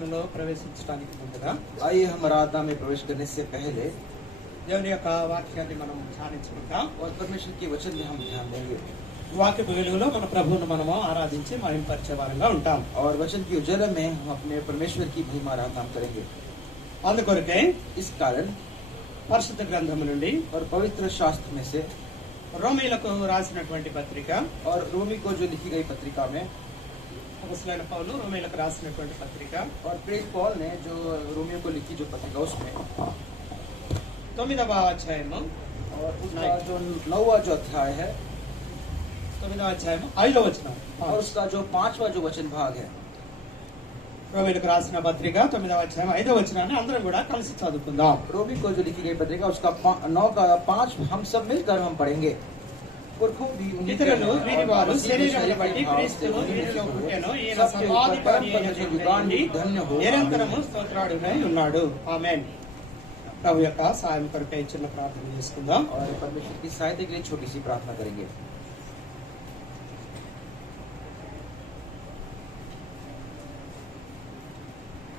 ఆరాధనలో ప్రవేశించడానికి ముందుగా आइए हम आराधना में प्रवेश करने से पहले దేవుని యొక్క వాక్యాన్ని మనం ధ్యానించుకుంటాం. और परमेश्वर के वचन में हम ध्यान देंगे వాక్యపు వెలుగులో మన ప్రభువును మనము ఆరాధించి మహింపరిచే వారంగా ఉంటాం. और वचन की उजाला में हम अपने परमेश्वर की महिमा आराधना करेंगे. అందుకొరకే इस कारण పరిశుద్ధ గ్రంథము నుండి और पवित्र शास्त्र में से రోమీలకు రాసినటువంటి పత్రిక और रोमी को जो लिखी गई पत्रिका में అపొస్తలుడైన పౌలు రోమీలకు రాసినటువంటి పత్రిక और प्रेरित पौल ने जो रोमियो को लिखी जो पत्रिका उसमें 9వ అధ్యాయము और उसका जो 9वां जो अध्याय है 9వ అధ్యాయము 5వ వచనం और उसका जो 5वां जो वचन भाग है రోమీలకు రాసిన పత్రిక 9వ అధ్యాయం 5వ వచనాన్ని అందరం కూడా కలిసి చదువుకుందాం. रोमी को जो लिखी गई पत्रिका उसका 9 का 5 हम सब मिलकर हम पढ़ेंगे. ఇతరులు వీరి వారు శరీరమును బట్టి క్రీస్తును వీరిలో పుట్టెను, ఈయన సమాధికారి అయిన దేవునికి నిరంతరము స్తోత్రాడునై ఉన్నాడు. ఆమేన్. ప్రభు యొక్క సహాయం కొరకై చిన్న ప్రార్థన చేసుకుందాం. और परमेश्वर की सहायता के लिए छोटी सी प्रार्थना करेंगे.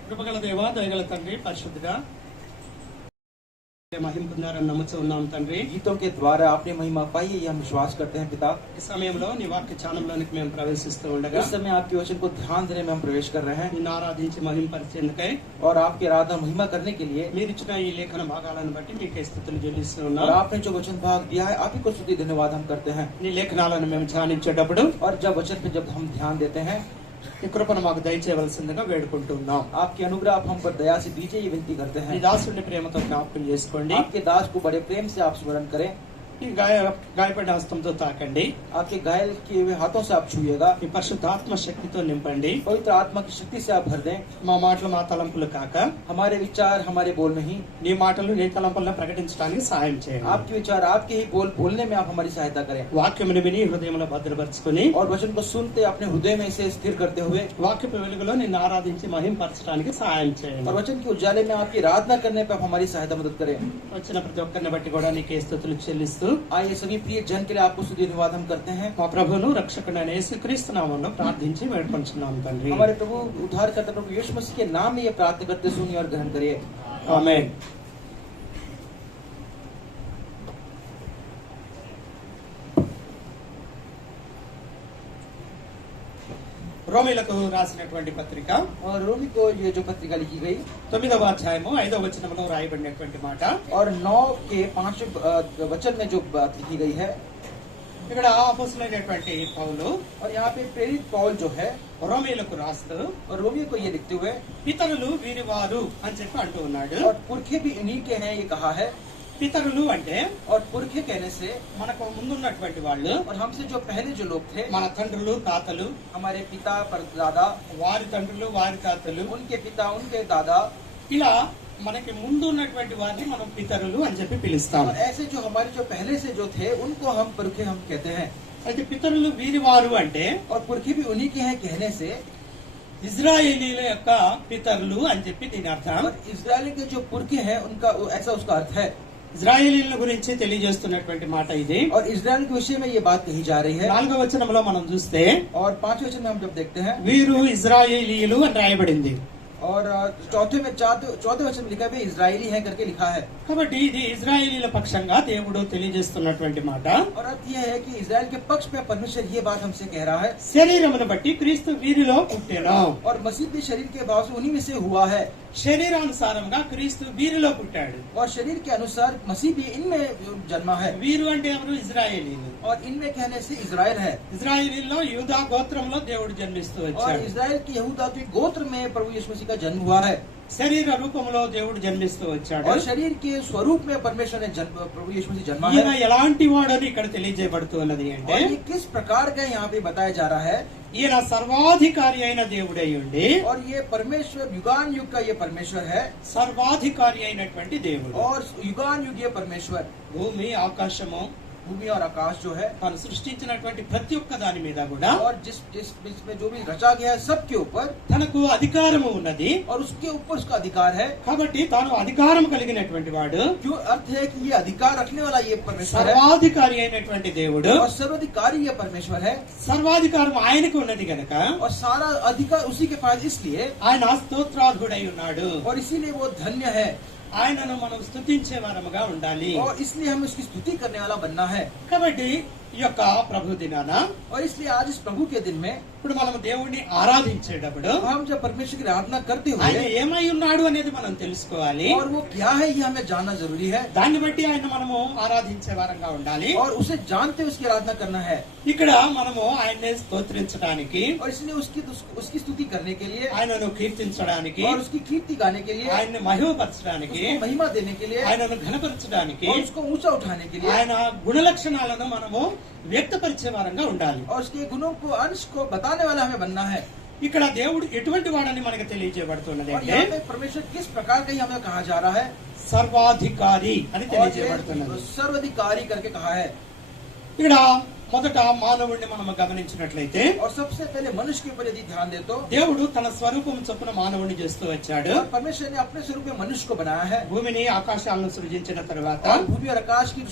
కృపగల దేవా, దయగల తండ్రి, పరిశుద్ధుడా, మహిమ పొందారని నమ్ముతూ ఉన్నాం తండ్రి. गीतों के द्वारा आपने महिमा पाई है, ये हम विश्वास करते हैं पिता. ఈ సమయంలో నీ వాక్య ఛానల్లోనికి మేము ప్రవేశిస్తూ ఉండగా इस समय आपके वचन को ध्यान देने में हम प्रवेश कर रहे हैं నిన్ను ఆరాధించి మహింపరిచేందుకై और आपकी आराधना महिमा करने के लिए మీరిచ్చిన ఈ లేఖన భాగాలను బట్టి మీకే స్తుతులు చెల్లిస్తూ और ఉన్నాం. आपने जो वचन भाग दिया है आप ही को स्तुति धन्यवाद हम करते हैं. నీ లేఖనాలను మేము ధ్యానించేటప్పుడు और जब वचन पे जब हम ध्यान देते हैं ఈ కృపను మాకు దయచేయవలసిందిగా వేడుకుంటున్నాం. आपकी अनुग्रह आप हम पर दया से दीजिए, ये विनती करते నీ हैं. దాసుని ప్రేమతో జ్ఞాపకం చేసుకోండి. आपके दास को बड़े प्रेम से आप स्मरण करें. ఈ గాయపడ్డ హస్తంతో తాకండి. आपके घायल किए हुए हाथों से आप छुएगा. ఈ పరిశుద్ధాత్మ శక్తితో నింపండి. पवित्र आत्मा की शक्ति से आप भर दें. మా మాటలు మా తలంపులు కాక हमारे विचार हमारे बोल में ही, నీ మాటలు నీ తలంపులను ప్రకటించడానికి సహాయం చేయండి. आपके विचार आपके ही बोल बोलने में आप हमारी सहायता करें. వాక్యమును విని హృదయంలో భద్రపరుచుకుని और वचन को सुनते अपने हृदय में इसे स्थिर करते हुए వాక్యపు వెలుగులో నిన్ను ఆరాధించి మహింపరచడానికి సహాయం और చేయండి. वचन के उजाले में आपकी आराधना करने पर आप हमारी सहायता मदद करें. వచ్చిన ప్రతి ఒక్కరిని బట్టి కూడా నీకే స్తుతులు చెల్లిస్తూ आइए सभी प्रिय जन के लिए आपको स्तुति धन्यवाद हम करते हैं. మా ప్రభువును రక్షకుడైన యేసుక్రీస్తు నామములో ప్రార్థించి వేడుకొంచున్నాం తండ్రి. हमारे प्रभु उद्धारकर्ता प्रभु यीशु मसीह के नाम में ये प्रार्थना करते सुनिए और ग्रहण करिए. ఆమేన్. రోమీలకు రాసినటువంటి పత్రిక और रोमी को ये जो पत्रिका लिखी गई 9వ అధ్యాయము 5వ వచనంలో రాయబడినటువంటి మాట. और 9 के 5 वचन में जो बात लिखी गई है ఇక్కడ అపోస్తలుడైనటువంటి పౌలు और यहाँ पे प्रेरित पौल जो है రోమీలకు రాస్తూ और रोमियो को ये लिखते हुए పితరులు వీరి వారు అని చెప్పి అంటూ ఉన్నాడు. और पुरखे भी इन्हीं के हैं ये कहा है. పితరులు అంటే और पुरखे कहने से మనకు ముందున్నటువంటి వాళ్ళు, और हमसे जो पहले जो लोग थे మన తండ్రులు తాతలు, हमारे पिता परदादा, వారి తండ్రులు వారి తాతలు, उनके पिता उनके दादा, ఇలా మనకి ముందు ఉన్నటువంటి వారిని మనం పితరులు అని చెప్పి పిలుస్తాం. और ऐसे जो हमारे जो पहले से जो थे उनको हम पुरखे हम कहते हैं. అయితే పితరులు వీరి వారు అంటే और पुरखे भी उन्हीं के हैं कहने से ఇజ్రాయేలీల యొక్క పితరులు అని చెప్పి దీని అర్థం. और इजराइल के जो पुरखे हैं उनका ऐसा उसका अर्थ है. ఇజ్రాయేలీల గురించి తెలియజేస్తున్నటువంటి మాట ఇది. और इजराइल के विषय में ये बात कही जा रही है. 4వ వచనంలో మనం చూస్తే और 5वें वचन में हम जब देखते हैं వీరు ఇజ్రాయేలీయులు అని రాయబడింది. और चौथे वचन में लिखा है इजरायली है करके लिखा है. కాబట్టి ఇది ఇజ్రాయేలీల పక్షంగా దేవుడు తెలియజేస్తున్నటువంటి మాట. और अर्थ यह है कि इजराइल के पक्ष में परमेश्वर ये बात हमसे कह रहा है. శరీరమును బట్టి క్రీస్తు వీరిలో పుట్టెను. और मसीह भी शरीर के भाव से उन्हीं में से हुआ है. శరీరానుసారంగా క్రీస్తు వీరిలో పుట్టాడు. और शरीर के अनुसार मसीह भी इनमें जन्मा है. వీరు అంటే ఎవరు? ఇజ్రాయేలీలు. और इनमें कहने से इजराइल है. ఇజ్రాయేలీలో యూదా గోత్రంలో దేవుడు జన్మిస్తూ और వచ్చాడు. इजराइल की यहूदा के गोत्र में प्रभु यीशु मसीह का जन्म हुआ है. శరీర రూపంలో దేవుడు జన్మిస్తూ వచ్చాడు. और शरीर के स्वरूप में परमेश्वर ने प्रभु यीशु मसीह जन्मा ఈయన है. ఎలాంటి వాడని ఇక్కడ తెలియజేయబడుతున్నది అంటే, और ये किस प्रकार का यहाँ पे बताया जा रहा है. ఈయన సర్వాధికారి అయిన దేవుడై ఉండి, और ये परमेश्वर युगान युग का ये परमेश्वर है. సర్వాధికారి అయినటువంటి దేవుడు. और युगान युग ये परमेश्वर భూమి ఆకాశము भूमि और आकाश जो है తాను సృష్టించినటువంటి ప్రతి ఒక్క దాని మీద కూడా और जिसमें जो भी रचा गया है सबके ऊपर తనకు అధికారము ఉన్నది. और उसके ऊपर उसका अधिकार है। కాబట్టి తాను అధికారం కలిగినటువంటి వాడు, क्यों अर्थ है कि ये अधिकार रखने वाला ये परमेश्वर है సర్వాధికారి అయినటువంటి దేవుడు. और सर्वाधिकारी ये परमेश्वर है సర్వాధికారం ఆయనకు ఉన్నది గనక और सारा अधिकार उसी के पास, इसलिए ఆయన స్తోత్రార్హుడై ఉన్నాడు. और इसीलिए वो धन्य है ఆయనను మనం స్తుతించే వారముగా ఉండాలి. और इसलिए हम उसकी स्तुति करने वाला बनना है। కాబట్టి ఈ యొక్క ప్రభు దినాన और इसलिए आज इस प्रभु के दिन में ఇప్పుడు మనం దేవుణ్ణి ఆరాధించేటప్పుడు हम जब परमेश्वर की आराधना करते ఆయన हुए ఏమై ఉన్నాడు అనేది మనం తెలుసుకోవాలి. और वो क्या है ये हमें जानना जरूरी है దాన్ని బట్టి ఆయన మనము ఆరాధించే వారంగా ఉండాలి. और उसे जानते हुए उसकी आराधना करना है। ఇక్కడ మనము ఆయన్ని స్తోత్రించడానికి, और इसलिए उसकी स्तुति करने के लिए ఆయనను కీర్తించడానికి, और उसकी कीर्ति गाने के लिए, ఆయన్ని మహిమపరచడానికి, उसको महिमा देने के लिए, ఆయనను ఘనపరచడానికి, और उसको ऊंचा उठाने के लिए, ఆయన గుణ లక్షణాలను మనము వ్యక్తపరిచే వారంగా ఉండాలి. और उसके गुणों को, अंश को बताने वाला हमें बनना है। ఇక్కడ దేవుడు ఎటువంటి వాడని మనకు తెలియజేయబడుతున్నది और అంటే यहाँ पे परमेश्वर किस प्रकार का ही हमें कहा जा रहा है, సర్వాధికారి అని और తెలియజేయబడుతున్నది. ये सर्वाधिकारी करके कहा है। ఇక్కడ మొదట మానవుడిని మనం గమనించినట్లయితే और सबसे पहले मनुष्य के ऊपर यदि ध्यान दे तो దేవుడు తన స్వరూపం చొప్పున మానవుడిని చేస్తూ వచ్చాడు. और परमेश्वर ने अपने स्वरूप में मनुष्य को बनाया है। భూమిని ఆకాశాలను సృజించిన తర్వాత और भूमि और आकाश की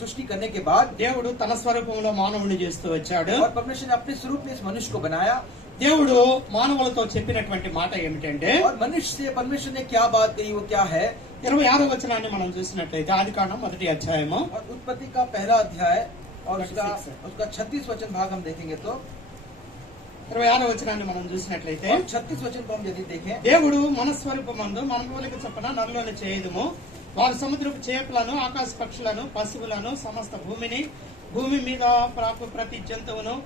सृष्टि करने के बाद దేవుడు తన స్వరూపంలో మానవుడిని చేస్తూ వచ్చాడు. और परमेश्वर ने अपने स्वरूप में इस मनुष्य को बनाया। దేవుడు మానవులతో చెప్పినటువంటి మాట ఏమిటంటే, और मनुष्य से परमेश्वर ने क्या बात कही वो क्या है। 26వ వచనాన్ని మనం చూసినట్లయితే ఆదికాండం 1వ అధ్యాయము और उत्पत्ति का पहला अध्याय और 36 उसका 36 वचन भाग हम देखेंगे तो 26వ వచనాన్ని మనం చూసినట్లయితే, 36 वचन को हम यदि देखें, దేవుడు మన స్వరూపమందు మన పోలిక చొప్పున నరులను చేయదుము, వారు సముద్రపు చేపలను, ఆకాశ పక్షులను, పశువులను, సమస్త భూమి మీద ప్రాకు ప్రతి జంతువును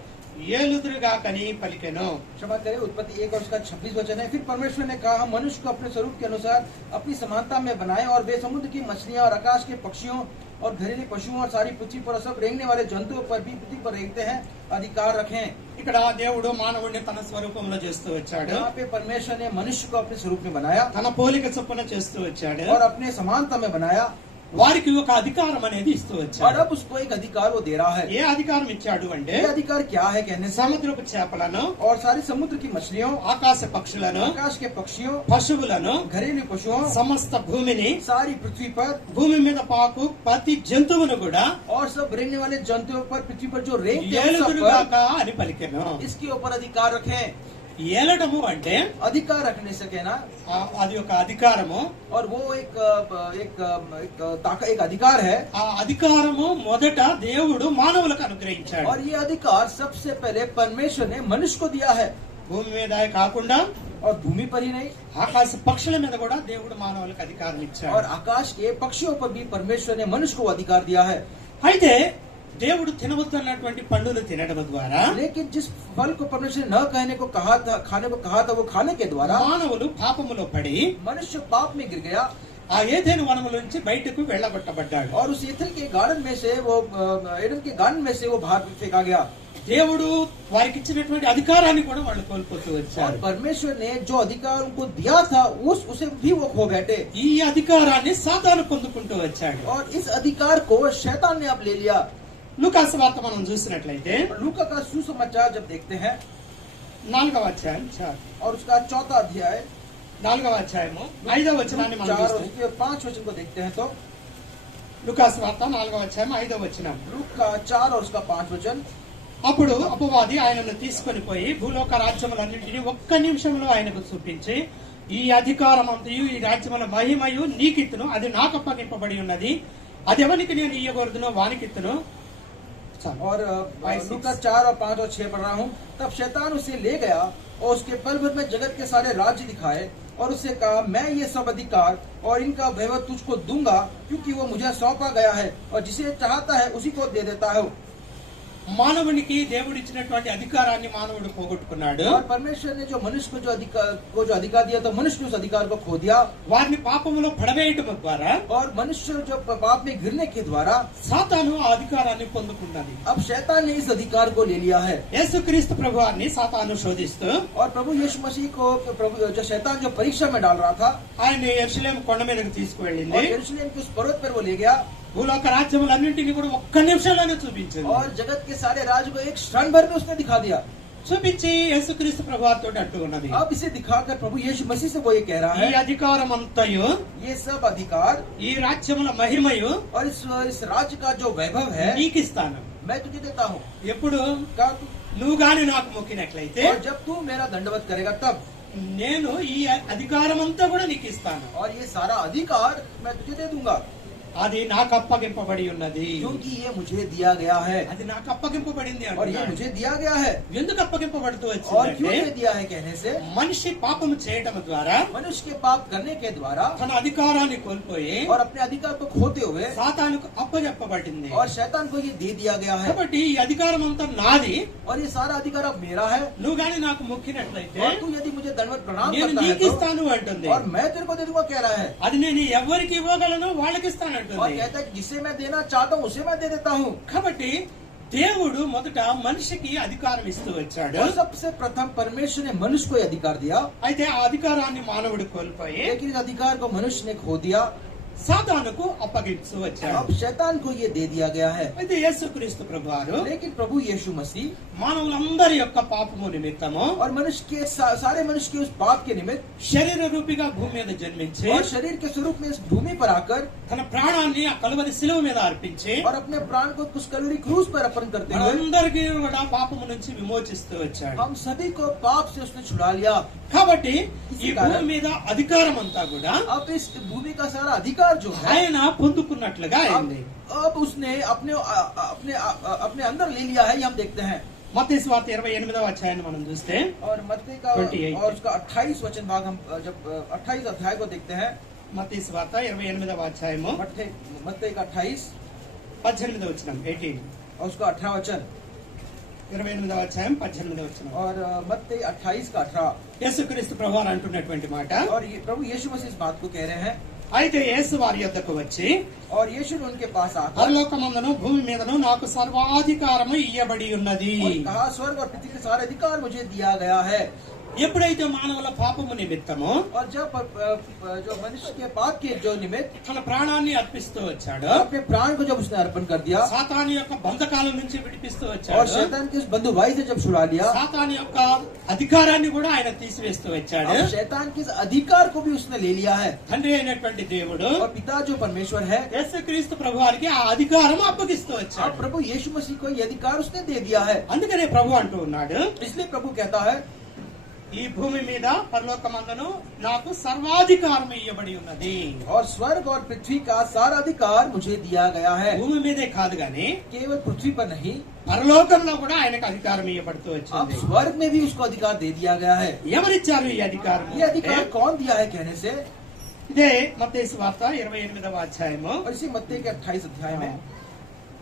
ఏలుదురుగా కని పలికెను. क्षमा करें, उत्पत्ति 1 और उसका 26 वचन है। फिर परमेश्वर ने कहा, हम मनुष्य को अपने स्वरूप के अनुसार अपनी समानता में बनाए और वे समुद्र की मछलियां और आकाश के पक्षियों और घरेलू पशुओं और सारी पृथ्वी पर सब रेंगने वाले जंतुओं पर भी पृथ्वी पर रेंगते हैं अधिकार रखें। ఇక్కడ దేవుడు మానవుడిని తన స్వరూపంలో చేస్తూ వచ్చాడు. यहाँ पे परमेश्वर ने मनुष्य को अपने स्वरूप में बनाया తన పోలిక చొప్పున చేస్తూ వచ్చాడు. और अपने समानता में बनाया వారికి ఒక అధికారం అనేది ఇస్తూ और వచ్చాడు. अब उसको एक अधिकार वो दे रहा है। ఏ అధికారం ఇచ్చాడు అంటే, ये अधिकार क्या है कहने से, సముద్రపు చేపలను, और सारी समुद्र की मछलियों, ఆకాశ పక్షులను, आकाश के पक्षियों, పశువులను, घरेलू पशुओं, సమస్త భూమిని, सारी पृथ्वी पर భూమి మీద పాకు ప్రతి జంతువును కూడా और सब रेंगने वाले जंतुओं पर, पृथ्वी पर जो रेंगते हैं सब ఏలుదురుగాక అని పలికెను. पर इसके ऊपर अधिकार रखें। ఏలటము అంటే अधिकार रखने से कहना, అది ఒక అధికారము. और वो एक अधिकार है। ఆ అధికారము మొదట దేవుడు మానవులకు అనుగ్రహించాడు. और ये अधिकार सबसे पहले परमेश्वर ने मनुष्य को दिया है। భూమి మీద కాకుండా और भूमि पर ही नहीं, ఆకాశ పక్షుల మీద కూడా దేవుడు మానవులకు అధికారం ఇచ్చాడు. और आकाश के पक्षियों पर भी परमेश्वर ने मनुष्य को अधिकार दिया है। అయితే దేవుడు తినవద్దన్నటువంటి పండును తినడం ద్వారా लेकिन जिस फल को परमेश्वर ने न खाने को कहा था वो खाने के द्वारा మానవులు పాపములో పడి मनुष्य पाप में गिर गया ఆ ఏదెను వనముల నుంచి బయటకు వెళ్ళగొట్టబడ్డాడు. और उस एथेन के गार्डन में से वो एडन के गार्डन में से वो बाहर फेंका गया। దేవుడు వారికి ఇచ్చినటువంటి అధికారాన్ని కూడా వాళ్ళు కోల్పోతూ और వచ్చారు. परमेश्वर ने जो अधिकार उनको दिया था उसे भी वो खो बैठे ఈ అధికారాన్ని సాతాను పొందుకుంటూ వచ్చాడు. और इस अधिकार को शैतान ने अब ले लिया। లూకాసు వార్త మనం చూసినట్లయితే और लूका का सुसमाचार जब देखते हैं 4వ అధ్యాయం और उसका 4वां अध्याय 4వ అధ్యాయము 5వ వచనాన్ని మనం 4 और చూస్తే, उसके 5 वचन को देखते हैं तो లూకాసు వార్త 4వ అధ్యాయం 5వ వచనం, लूक का 4 और उसका 5 वचन, అప్పుడు అపవాది ఆయనను తీసుకొని పోయి భూలోక రాజ్యములన్నింటినీ ఒక్క నిమిషంలో ఆయనకు చూపించి, ఈ అధికారమంతయు ఈ రాజ్యముల మహిమయు నీకిత్తును, అది నాకు అప్పగింపబడి ఉన్నది, అది ఎవరికి నేను ఇయ్యకూడదునో వానికిత్తును. और लूका 4 और 5 और 6 पढ़ रहा हूँ। तब शैतान उसे ले गया और उसके पल भर में जगत के सारे राज्य दिखाए और उससे कहा, मैं ये सब अधिकार और इनका वैभव तुझको दूंगा, क्योंकि वो मुझे सौंपा गया है और जिसे चाहता है उसी को दे देता है। మానవునికి దేవుడు ఇచ్చినటువంటి అధికారాన్ని మానవుడు పోగొట్టుకున్నాడు. और परमेश्वर ने जो मनुष्य को जो अधिकार दिया तो मनुष्य ने उस अधिकार को खो दिया। వారిని పాపములో పడవేయటం ద్వారా और मनुष्य जो पाप में गिरने के द्वारा సాతాను ఆ అధికారాన్ని పొందుకున్నది. अब शैतान ने इस अधिकार को ले लिया है। యేసుక్రీస్తు ప్రభువాన్ని సాతాను శోధిస్తూ और प्रभु यीशु मसीह को जो शैतान जो परीक्षा में डाल रहा था, ఆయన యెరూషలేము కొండ మీదకి తీసుకువెళ్ళింది. और यरूशलेम के उस पर्वत पर वो ले गया। భూలోక రాజ్యములన్నింటినీ కూడా ఒక్క నిమిషంలోనే చూపించింది. और जगत के सारे राज्य को एक क्षण भर में उसने दिखा दिया। చూపించి యేసుక్రీస్తు ప్రభువారితో అంటూ ఉన్నది, अब इसे दिखाकर प्रभु यीशु मसीह से वो ये कह रहा ఈ है, అధికారం అంతయు, ये सब अधिकार ఈ రాజ్యముల మహిమయు और इस राज्य का जो वैभव है నీకు ఇస్తాను. मैं तुझे देता हूँ। ఎప్పుడు कब? నువ్వు గాని నాకు మొక్కినట్లయితే और जब तू मेरा दंडवत करेगा तब, నేను ఈ అధికారం అంతా కూడా నీకు ఇస్తాను. और ये सारा अधिकार मैं तुझे दे दूंगा, అది నాకు అప్పగింపబడి ఉన్నది. क्योंकि ये मुझे दिया गया है అది నాకు అప్పగింపబడింది और ये అంటున్నాడు. मुझे दिया गया है। ఎందుకు అప్పగింపబడుతూ और क्यों వచ్చిందంటే ये दिया है कहने से, మనిషి పాపము చేయటం ద్వారా मनुष्य के पाप करने के द्वारा తన అధికారాన్ని కోల్పోయి और अपने अधिकार को खोते हुए సాతానుకు అప్పజెప్పబడింది. और शैतान को ये दे दिया गया है, కాబట్టి ఈ అధికారం అంతా నాది. और ये सारा अधिकार अब मेरा है। నువ్వు గాని నాకు మొక్కినట్లయితే और तू यदि मुझे दंडवत प्रणाम నేను करता है నీకు तो, ఇస్తాను అంటుంది. और मैं तेरे को दे दूंगा कह रहा है। అది నేను ఎవరికి ఇవ్వగలను వాళ్ళకి और ఇస్తానంటుంది. कहता है कि जिसे मैं देना चाहता हूँ उसे मैं दे देता हूँ। కాబట్టి దేవుడు మొదట మనిషికి అధికారం ఇస్తూ వచ్చాడు. और सबसे प्रथम परमेश्वर ने मनुष्य को ये अधिकार दिया, అయితే ఆ అధికారాన్ని మానవుడు కోల్పోయి लेकिन इस अधिकार को मनुष्य ने खो दिया। సాతానుకు అప్పగిస్తూ వచ్చాడు. अब शैतान को ये दे दिया गया है। అయితే యేసుక్రీస్తు ప్రభువారు लेकिन प्रभु यीशु मसीह మానవులందరి యొక్క పాపము నిమిత్తము और मनुष्य के सारे मनुष्य के उस पाप के निमित्त శరీర రూపిగా భూమి మీద జన్మించి और शरीर के स्वरूप में इस भूमि पर आकर తన ప్రాణాన్ని ఆ కలువరి శిలువ మీద అర్పించి और अपने प्राण को कुछ कलवरी क्रूस पर अर्पण करते हुए మనందరికీ కూడా పాపము నుంచి విమోచిస్తూ వచ్చాడు. हम सभी को पाप से उसने छुड़ा लिया। కాబట్టి ఈ భూమి మీద అధికారం అంతా కూడా अब इस भूमि का सारा अधिकार जो है ఆయన పొందుకున్నట్లుగా అయింది. अब उसने अपने अपने अपने अंदर ले लिया है, ये हम देखते हैं। మత్తయి సువార్త 28వ అధ్యాయాన్ని మనం చూస్తే और मत्ती का 28 और उसका 28 वचन भाग हम जब 28 अध्याय को देखते हैं, మత్తయి సువార్త 28వ అధ్యాయము मत्ती का 28 18వ వచనం 18 और उसका 18 वचन 28వ అధ్యాయం 18వ వచనం. और मत्ती 28 का 18। యేసుక్రీస్తు ప్రభువారు అంటున్నటువంటి మాట, और ये प्रभु यीशु मसीह इस बात को कह रहे हैं। అయితే యేసు వారి యొద్దకు వచ్చి और यीशु ने उनके पास आकर పరలోకమందును భూమి మీదను నాకు సర్వాధికారము ఇయ్యబడి ఉన్నది. और कहा, स्वर्ग और पृथ्वी के सारे अधिकार मुझे दिया गया है। ఎప్పుడైతే మానవుల పాపము నిమిత్తము और जब जो मनुष्य के पाप के जो निमित्त తన ప్రాణాన్ని అర్పిస్తూ వచ్చాడు, अपने प्राण को जब उसने अर्पण कर दिया సాతాను యొక్క బంధకాల నుంచి విడిపిస్తూ और వచ్చాడు, शैतान की उस बंधुभाई से जब छुड़ा लिया, సాతాను యొక్క అధికారాన్ని కూడా ఆయన తీసివేస్తూ వచ్చాడు. अब शैतान के इस अधिकार को भी उसने ले लिया है। తండ్రి అయినటువంటి దేవుడు और पिता जो परमेश्वर है, యేసుక్రీస్తు ప్రభువారికి ఆ అధికారం అప్పగిస్తూ अब వచ్చాడు. प्रभु यीशु मसीह को ये अधिकार उसने दे दिया है। అందుకనే ప్రభు అంటూ ఉన్నాడు, इसलिए प्रभु कहता है, ఈ భూమి మీద పరలోకమందును నాకు సర్వాధికారం ఇవ్వబడి ఉన్నది. और स्वर्ग और पृथ्वी का सारा अधिकार मुझे दिया गया है। భూమి మీదే కాదు గాని केवल पृथ्वी पर नहीं, పరలోకంలో కూడా ఆయనకు అధికారం ఇవ్వబడుతూ अब వచ్చింది. स्वर्ग में भी उसको अधिकार दे दिया गया है। ఎవరిచ్చారు ఈ అధికారం? ये अधिकार कौन दिया है कहने से, ఇదే మత్తయి సువార్త 28వ అధ్యాయము, और इसी मत्ती के 28 अध्याय में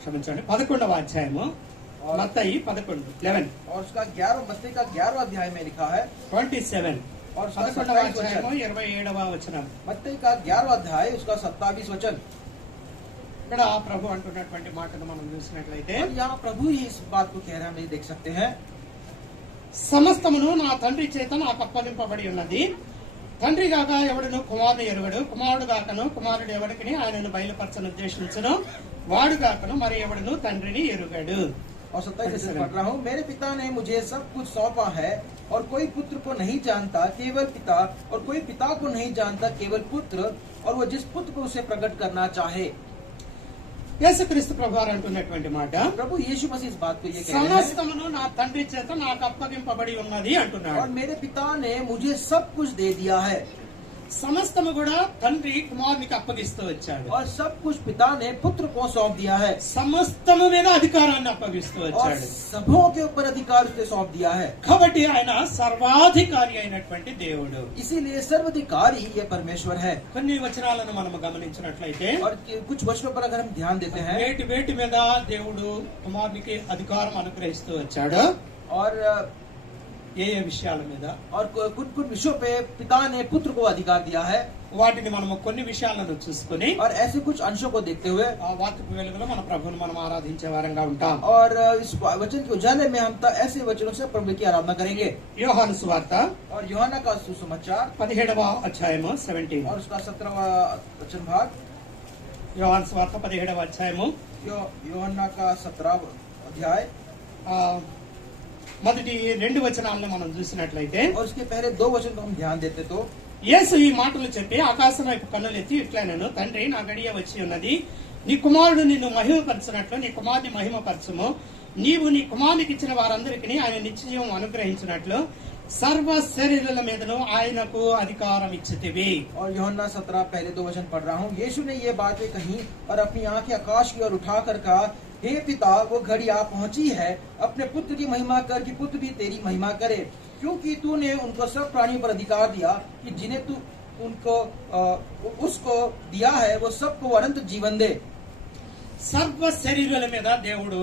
క్షమించండి 11వ అధ్యాయము, మత్తయి 11 और उसका 11 मत्ती का 11वां अध्याय में लिखा है 27 और उसका 11వ 27 అధ్యాయము वचन, 27వ వచనం. मत्ती का 11वां अध्याय उसका 27 वचन। ఇక్కడ ప్రభు అంటున్నటువంటి మాటను మనం చూసినట్లయితే, और यहाँ प्रभु ही इस बात को कह रहे हैं, हम ये देख सकते हैं। సమస్తమును నా తండ్రి చేత నాకు అప్పగింపబడి ఉన్నది. తండ్రి గాక ఎవడును కుమారుని ఎరుగడు, కుమారుడు గాకను కుమారుడు ఎవడికి ఆయనను బయలుపరచను ఉద్దేశించును, వాడు గాకను మరి ఎవడును తండ్రిని ఎరుగడు. और 27 से पढ़ रहा हूँ, मेरे पिता ने मुझे सब कुछ सौंपा है और कोई पुत्र को नहीं जानता केवल पिता, और कोई पिता को नहीं जानता केवल पुत्र, और वो जिस पुत्र को उसे प्रकट करना चाहे। యేసుక్రీస్తు ప్రభువారు అంటున్నటువంటి మాట, प्रभु यीशु मसीह इस बात को ये कह रहे हैं, సమస్తమును నా తండ్రి చేత నాకు అప్పగింపబడి ఉన్నది అంటున్నాడు. और मेरे पिता ने मुझे सब कुछ दे दिया है। సమస్తము కూడా తండ్రి కుమారునికి అప్పగిస్తూ వచ్చాడు. और सब कुछ पिता ने पुत्र को सौंप दिया है। సమస్తము మీద అధికారాన్ని అప్పగిస్తూ और వచ్చాడు. सबों के ऊपर अधिकार उसने सौंप दिया है। కాబట్టి ఆయన సర్వాధికారి అయినటువంటి దేవుడు. इसीलिए सर्वाधिकारी ये परमेश्वर है। కొన్ని వచనాలను మనం గమనించినట్లయితే, और कुछ वचनों पर अगर हम ध्यान देते हैं, వేటి మీద దేవుడు కుమారునికి అధికారం అనుగ్రహిస్తూ వచ్చాడు, और ఏ విషయాల మీద, और कुछ कुछ विषयों पे पिता ने पुत्र को अधिकार दिया है। వాటిని మనము కొన్ని విషయాలను చూసుకుని और ऐसे कुछ अंशों को देखते हुए ఆ వాక్యపు వెలుగులో మన ప్రభువును మనం ఆరాధించే వారంగా ఉంటాం. और इस वचन के उजाले में हम ऐसे वचनों से प्रभु की आराधना करेंगे। యోహాను సువార్త और यूहन्ना का सुसमाचार 17వ అధ్యాయము 17 और उसका 17वां वचन भाग యోహాను సువార్త 17వ అధ్యాయము యోహన్నా का 17 अध्याय ఆ, మొదటి 2 వచనాలను మనం చూసినట్లయితే और उसके पहले 2 वचन को हम ध्यान देते तो యేసు ఈ మాటలు చెప్పి ఆకాశం వైపు కన్నులెత్తి ఇట్లనెను, తండ్రి నా గడియ వచ్చి ఉన్నది, నీ కుమారుడు నిన్ను మహిమపరచినట్లు నీ కుమారుని మహిమపరచుము. నీవు నీ కుమారునికి ఇచ్చిన వారందరికీ ఆయన నిత్యజీవం అనుగ్రహించినట్లు సర్వ శరీరుల మీదను ఆయనకు అధికారం ఇచ్చితివి. और यूहन्ना 17 पहले 2 वचन पढ़ रहा हूँ. यीशु ने ये बातें कही और अपनी आंखें आकाश की ओर उठाकर कहा, हे पिता, वो घड़ी आ पहुंची है, अपने पुत्र की महिमा कर कि पुत्र भी तेरी महिमा करे, क्योंकि तूने उनको सब प्राणियों पर अधिकार दिया कि जिन्हें तू उनको उसको दिया है वो सबको अनंत जीवन दे. సర్వ శరీరుల మీద దేవుడు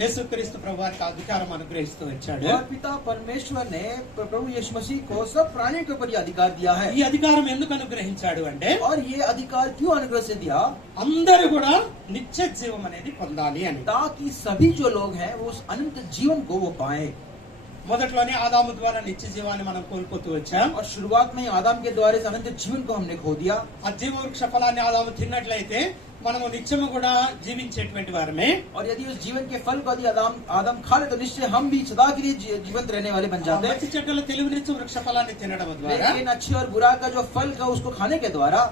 యేసుక్రీస్తు ప్రభువారికి అధికారం అనుగ్రహిస్తూ వచ్చాడు. और पिता परमेश्वर ने प्रभु यीशु मसीह को सब प्राणियों के ऊपर ये अधिकार दिया है. ఈ అధికారం ఎందుకు అనుగ్రహించాడు అంటే और ये अधिकार क्यों अनुग्रह से दिया? అందరూ కూడా నిత్య జీవం అనేది పొందాలి అని. ताकि सभी जो लोग हैं वो उस अनंत जीवन को वो पाए. మొదట్లోనే ఆదాము ద్వారా నిత్య జీవాన్ని మనం కోల్పోతూ వచ్చాం. और शुरुआत में आदम के द्वारा इस अनंत जीवन को हमने खो दिया. ఆ జీవ వృక్ష ఫలాన్ని ఆదాము తిన్నట్లయితే మనము నిత్యము కూడా జీవించేటువంటి వారమే. और यदि उस जीवन के फल को यदि आदम खा ले तो निश्चय हम भी सदा के लिए जीवंत रहने वाले बन जाते हैं. మంచి చెడ్డల తెలివినిచ్చు వృక్ష ఫలాన్ని తినడం ద్వారా लेकिन अच्छे और बुरा का जो फल का उसको खाने के द्वारा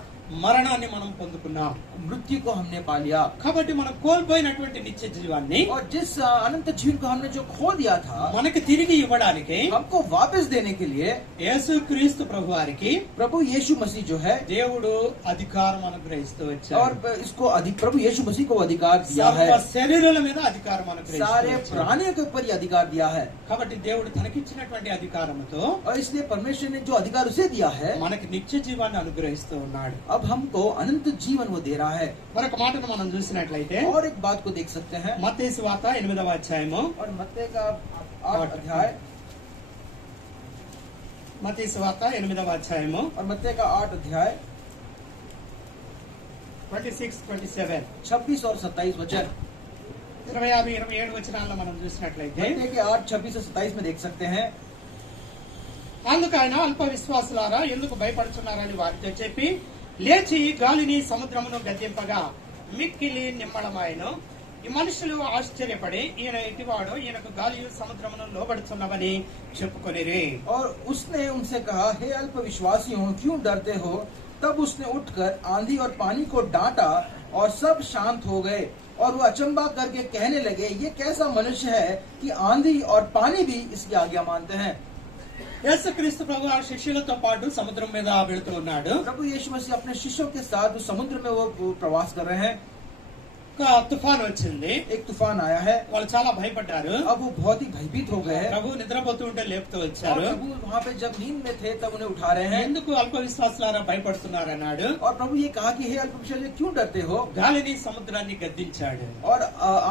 మరణాన్ని మనం పొందుకున్నాం. मृत्यु को हमने पा लिया. కాబట్టి మనం కోల్పోయినటువంటి నిత్య జీవాన్ని और जिस अनंत जीवन को हमने जो खो दिया था మనకి తిరిగి ఇవ్వడానికి हमको वापस देने के लिए యేసుక్రీస్తు ప్రభువారికి प्रभु यीशु मसीह जो है దేవుడు అధికారం అనుగ్రహిస్తూ వచ్చాడు. और इसको प्रभु यीशु मसीह को अधिकार दिया है. సర్వ శరీరుల మీద అధికారం అనుగ్రహిస్తూ सारे వచ్చాడు. प्राणियों के ऊपर ये अधिकार दिया है. కాబట్టి దేవుడు తనకిచ్చినటువంటి అధికారంతో और इसलिए परमेश्वर ने जो अधिकार उसे दिया है మనకి నిత్య జీవాన్ని అనుగ్రహిస్తూ ఉన్నాడు. अब हमको अनंत जीवन वो दे रहा है. మరొక మాటను మనం చూసినట్లయితే और एक बात को देख सकते हैं. మత్తయి సువార్త 8వ అధ్యాయము और मत्ते का 8 अध्याय మత్తయి సువార్త 8వ అధ్యాయము और मत्ते का 8 अध्याय 26, 27 26 और 27 वचन 26, 27 వచనాల్లో మనం చూసినట్లయితే मत्ते के 8 26 और 27 में देख सकते हैं. అందుకు ఆయన అల్ప విశ్వాసులారా ఎందుకు భయపడుతున్నారని వారితో చెప్పి లేచి గాలిని సముద్రమును గద్దింపగా మిక్కిలి నిమ్మళమాయను. ఈ మనుషులు ఆశ్చర్యపడి ఈయన ఎటివాడు, ఈయనకు గాలి సముద్రమును లోబడుచున్నవని చెప్పుకొనిరి. और उसने उनसे कहा, हे अल्प विश्वासियों, क्यों डरते हो? तब उसने उठकर आंधी और पानी को डांटा और सब शांत हो गए. और वो अचंबा करके कहने लगे, ये कैसा मनुष्य है कि आंधी और पानी भी इसकी आज्ञा मानते हैं. యేసుక్రీస్తు ప్రభు ఆ శిష్యులతో పాటు సముద్రం మీద వెళుతూ ఉన్నాడు. प्रभु यीशु मसीह अपने शिष्यों के साथ उस समुद्र में वो प्रवास कर रहे हैं. ఒక తుఫాన్ వచ్చింది. एक तूफान आया है. వాళ్ళు చాలా భయపడ్డారు. अब वो बहुत ही भयभीत हो गए हैं. ప్రభు నిద్రపోతూ ఉంటే లేపుతూ और వచ్చారు. प्रभु वहाँ पे जब नींद में थे तब उन्हें उठा रहे हैं. ఎందుకు అల్ప విశ్వాసులారా భయపడుతున్నారు అన్నాడు. और प्रभु ये कहा कि हे अल्पविश्वासी, क्यों डरते हो? గాలిని సముద్రాన్ని గద్దించాడు. और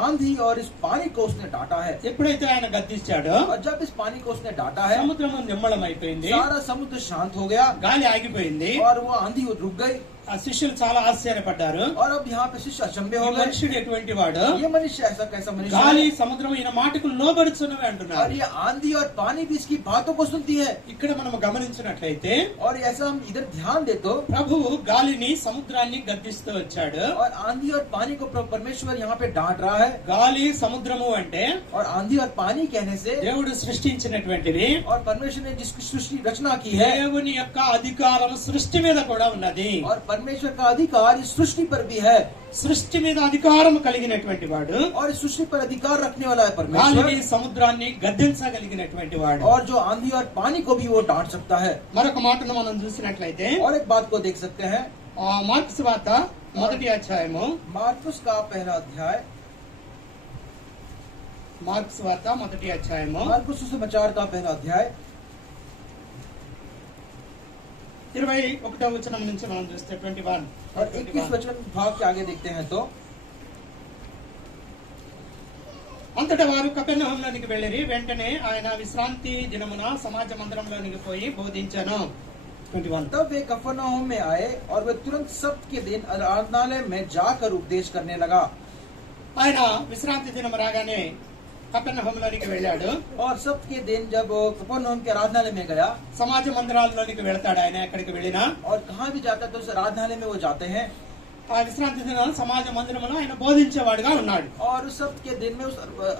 आंधी और इस पानी को उसने डांटा है. ఎప్పుడైతే ఆయన గద్దించాడో और जब इस पानी को उसने डांटा है సముద్రము నిమ్మళం అయిపోయింది. सारा समुद्र शांत हो गया గాలి ఆగిపోయింది. और वो आंधी रुक गई. ఆ శిష్యులు చాలా ఆశ్చర్యపడ్డారు. और अब यहाँ पे शिष्य अचंभे ఈ हो गए. మనుషుడు ఎటువంటి వాడు, ये मनुष्य ऐसा कैसा मनुष्य గాలి है? సముద్రం ఈయన మాటకు లోబడుచున్నవి और అంటున్నారు. ये आंधी और पानी भी इसकी बातों को सुनती है. ఇక్కడ మనం గమనించినట్లయితే और ऐसा हम इधर ध्यान दे तो ప్రభువు గాలిని సముద్రాన్ని గద్దిస్తూ వచ్చాడు. और आंधी और पानी को परमेश्वर यहाँ पे डांट रहा है. గాలి సముద్రము అంటే और आंधी और पानी कहने से దేవుడు సృష్టించినటువంటివి. और परमेश्वर ने जिसकी सृष्टि रचना की है దేవుని యొక్క అధికారం సృష్టి మీద కూడా ఉన్నది. और परमेश्वर का अधिकार इस सृष्टि पर भी है. సృష్టి మీద అధికారం కలిగినటువంటి వాడు, और इस सृष्टि पर अधिकार रखने वाला है గాలిని परमेश्वर. సముద్రాన్ని గద్దించగలిగినటువంటి వాడు. और जो आंधी और पानी को भी वो डांट सकता है. మరొక మాటను మనం చూసినట్లయితే और एक बात को देख सकते हैं. మార్కు సువార్త 1వ అధ్యాయము, मार्कुस का पहला अध्याय, మార్కు సువార్త 1వ అధ్యాయము मार्कुस सुसमाचार का पहला अध्याय 21వ వచనం నుంచి మనం చూస్తే 21 और 21 वचन भाग के आगे देखते हैं तो అంతటా వారు కపెర్నహూములోనికి వెళ్ళిరి. వెంటనే ఆయన విశ్రాంతి దినమున సమాజ మందిరంలోనికి పోయి బోధించెను. 21 तब वे कफरनहूम में आए और वे तुरंत सब्त के दिन आराधनालय में जाकर उपदेश करने लगा. ఆయన విశ్రాంతి దినం రాగానే కపెర్నహూములోనికి వెళ్ళాడు. और सब्त के दिन जब वो कफरनहूम के आराधनालय में गया, సమాజ మందిరాల్లోనికి వెళ్తాడు ఆయన ఎక్కడికి వెళ్ళినా. और कहाँ भी जाता है तो उस आराधनालय में वो जाते हैं. ఆ విశ్రాంతి దినాలు సమాజ మందిరంలో ఆయన బోధించేవాడుగా ఉన్నాడు. और उस सब के दिन में उस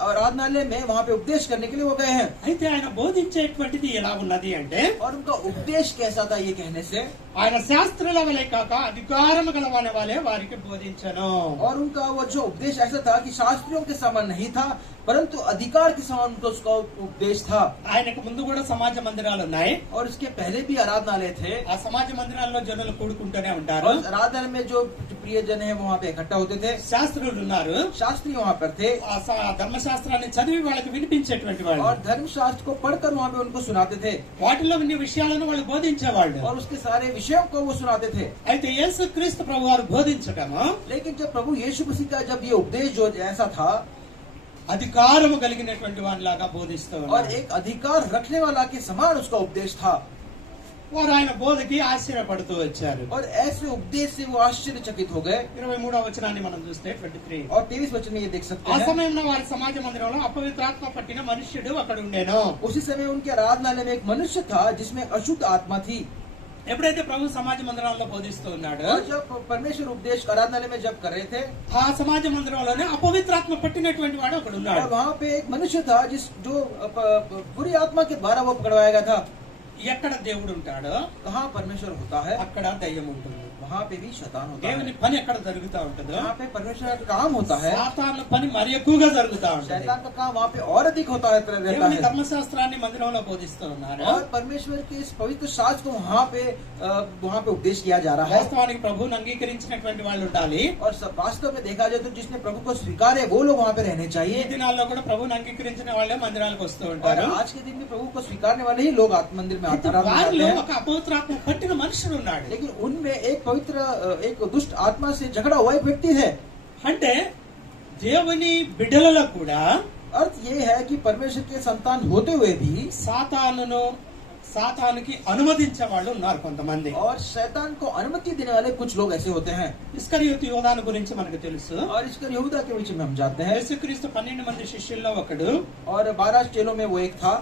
आराधनालय में वहाँ पे उपदेश करने के लिए वो गए हैं। అయితే ఆయన బోధించేటువంటిది ఎలా ఉన్నది అంటే, और उनका उपदेश कैसा था ये कहने से, ఆయన శాస్త్రుల వలె కాక అధికారం గలవాని వలె వారికి బోధించను. और उनका वो जो उपदेश ऐसा था कि शास्त्रियों के समान नहीं था, परंतु अधिकार के समान उनका उसका उपदेश था। ఆయనకు ముందు కూడా సమాజ మందిరాలు ఉన్నాయి. और इसके पहले भी आराधनालय थे। ఆ సమాజ మందిరాల్లో జనులు కూడుకుంటూనే ఉంటారు. और आराधनालय में जो प्रियजन है वहाँ पे इकट्ठा होते थे। శాస్త్రులు ఉన్నారు, शास्त्री वहाँ पर थे, ఆ ధర్మశాస్త్రాన్ని చదివి వాళ్ళకి వినిపించేటువంటి వాళ్ళు, और धर्मशास्त्र को पढ़कर वहाँ पे उनको सुनाते थे, వాటిలో విన్న విషయాలను వాళ్ళు బోధించేవాళ్ళు. और उसके सारे विषयों को वो सुनाते थे। అయితే యేసు క్రీస్తు ప్రభు వారు బోధించటము, लेकिन जब प्रभु यीशु मसीह का जब ये उपदेश जो ऐसा था, అధికారము కలిగినటువంటి వానిలాగా బోధిస్తూ और ఉన్నారు. एक अधिकार रखने वाला के समान उसका उपदेश था, వారు ఆయన బోధకి ఆశ్చర్యపడుతూ వచ్చారు. और ऐसे उपदेश से वो आश्चर्यचकित हो गए। 23వ వచనాన్ని మనం చూస్తే 23, और 23 वचन में ये देख सकते ఆ हैं, సమయంలో వారి సమాజ మందిరంలో అపవిత్రాత్మ పట్టిన మనుష్యుడు అక్కడ ఉండేను. उसी समय उनके आराधनालय में एक मनुष्य था जिसमें अशुद्ध आत्मा थी। ఎప్పుడైతే ప్రభు సమాజ మందిరాల్లో బోధిస్తూ ఉన్నాడు, और जब परमेश्वर उपदेश आराधनालय में जब कर रहे थे, ఆ సమాజ మందిరంలోనే అపవిత్రాత్మ పట్టినటువంటి వాడు అక్కడ और ఉన్నాడు. वहाँ पे एक मनुष्य था जो बुरी आत्मा के द्वारा वो पकड़वाया गया था। ఎక్కడ దేవుడు ఉంటాడో कहाँ परमेश्वर होता है, అక్కడ దయ్యం ఉంటుంది. वहाँ पे भी शैतान होता దేవుని है। పని ఎక్కడ జరుగుతూ ఉంటుందో जहाँ पे परमेश्वर का काम होता है, సాతాను పని మరి ఎక్కువగా జరుగుతూ ఉంటుంది. शैतान का काम वहाँ पे और अधिक होता है, रहता దేవుని है। ధర్మశాస్త్రాన్ని మందిరంలో బోధిస్తూ ఉన్నారు. और परमेश्वर के इस पवित्र शास्त्र को वहाँ पे उपदेश किया जा रहा है। వాస్తవానికి ప్రభువుని అంగీకరించినటువంటి వాళ్ళు ఉండాలి. और सब वास्तव में देखा जाए तो जिसने प्रभु को स्वीकार है वो लोग वहाँ पे रहने ఈ चाहिए। దినాల్లో కూడా ప్రభువుని అంగీకరించిన వాళ్ళే మందిరాలకు వస్తూ और ఉంటారు. आज के दिन में प्रभु को स्वीकारने वाले ही लोग आत्म मंदिर में అయితే आराधना करते వారిలో हैं। ఒక అపవిత్రాత్మ పట్టిన మనుషుడు ఉన్నాడు. लेकिन उनमें एक पवित्र एक दुष्ट आत्मा से झगड़ा हुआ एक व्यक्ति है। అంటే దేవుని బిడ్డలలో కూడా अर्थ ये है कि परमेश्वर के संतान होते हुए भी సాతానుకి అనుమతించే వాళ్ళు ఉన్నారు కొంతమంది. और शैतान को अनुमति देने वाले कुछ लोग ऐसे होते हैं। ఇస్కరియోతు యోధాను గురించి మనకు తెలుసు. और इसका यहूदा के विषय में हम जानते हैं। యేసుక్రీస్తు 12 మంది శిష్యుల్లో ఒకడు. और 12 चेलों में वो एक था।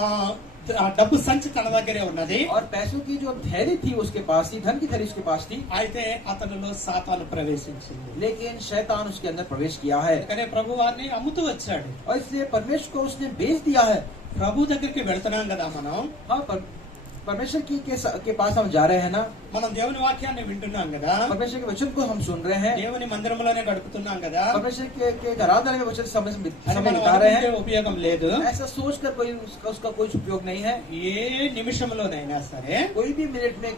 ఆ డబ్బు సంచి తన దగ్గరే ఉన్నది. और पैसों की जो थैली थी उसके पास थी, धन की थैली उसके पास थी। అయితే అతనిలో సాతాను ప్రవేశించింది. लेकिन शैतान उसके अंदर प्रवेश किया है, అందుకనే ప్రభు వారిని అమ్ముతూ వచ్చాడు. और इसलिए परमेश्वर को उसने बेच दिया है। ప్రభు దగ్గరికి వెళ్తున్నాం కదా మనం, हाँ, परमेश्वर के पास हम जा रहे हैं ना, మనం దేవుని వాక్యాన్ని వింటున్నాం కదా, परमेश्वर के वचन को हम सुन रहे हैं, దేవుని మందిరంలోనే గడుపుతున్నాం కదా, परमेश्वर के आराधना में वचन समय అని మనం बिता रहे हैं। అనుకుంటే ఉపయోగం లేదు. ऐसा सोचकर कोई उसका कोई उपयोग नहीं है। ఏ నిమిషంలోనైనా సరే कोई भी मिनट में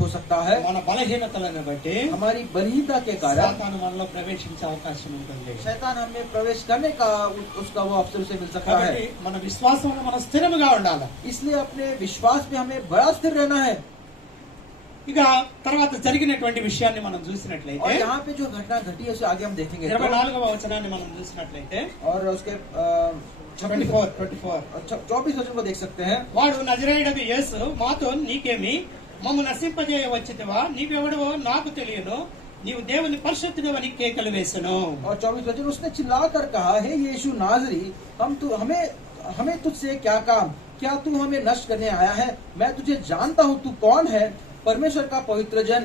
हो सकता है, మన బలహీనతలను బట్టి हमारी बलहीनता के कारण సాతాను మనలో ప్రవేశించే అవకాశం ఉంటుంది. शैतान हमें प्रवेश करने का उसका वो अवसर उसे मिल सकता కాబట్టి है। మన విశ్వాసంలో మనం స్థిరముగా ఉండాలి. इसलिए अपने विश्वास में हमें बड़ा स्थिर रहना है। ఇక తర్వాత జరిగినటువంటి విషయాన్ని మనం और చూసినట్లయితే यहाँ पे जो घटना घटी है उसे आगे हम देखेंगे। 24వ వచనాన్ని మనం చూసినట్లయితే और उसके 24 वचन को देख सकते हैं। వాడు నజరేయుడగు యేసు మాతో నీకేమి, మమ్ము నశింపజేయ వచ్చితివా, నీవెవడవో నాకు తెలియను, నీవు దేవుని పరిశుద్ధుడవని కేకలు వేసెను. और 24 वचन, उसने चिल्लाकर कहा, हे यीशु नाजरी, हमें तुझसे क्या काम, क्या तू हमें नष्ट करने आया है? मैं तुझे जानता हूँ, तू कौन है, परमेश्वर का पवित्र जन।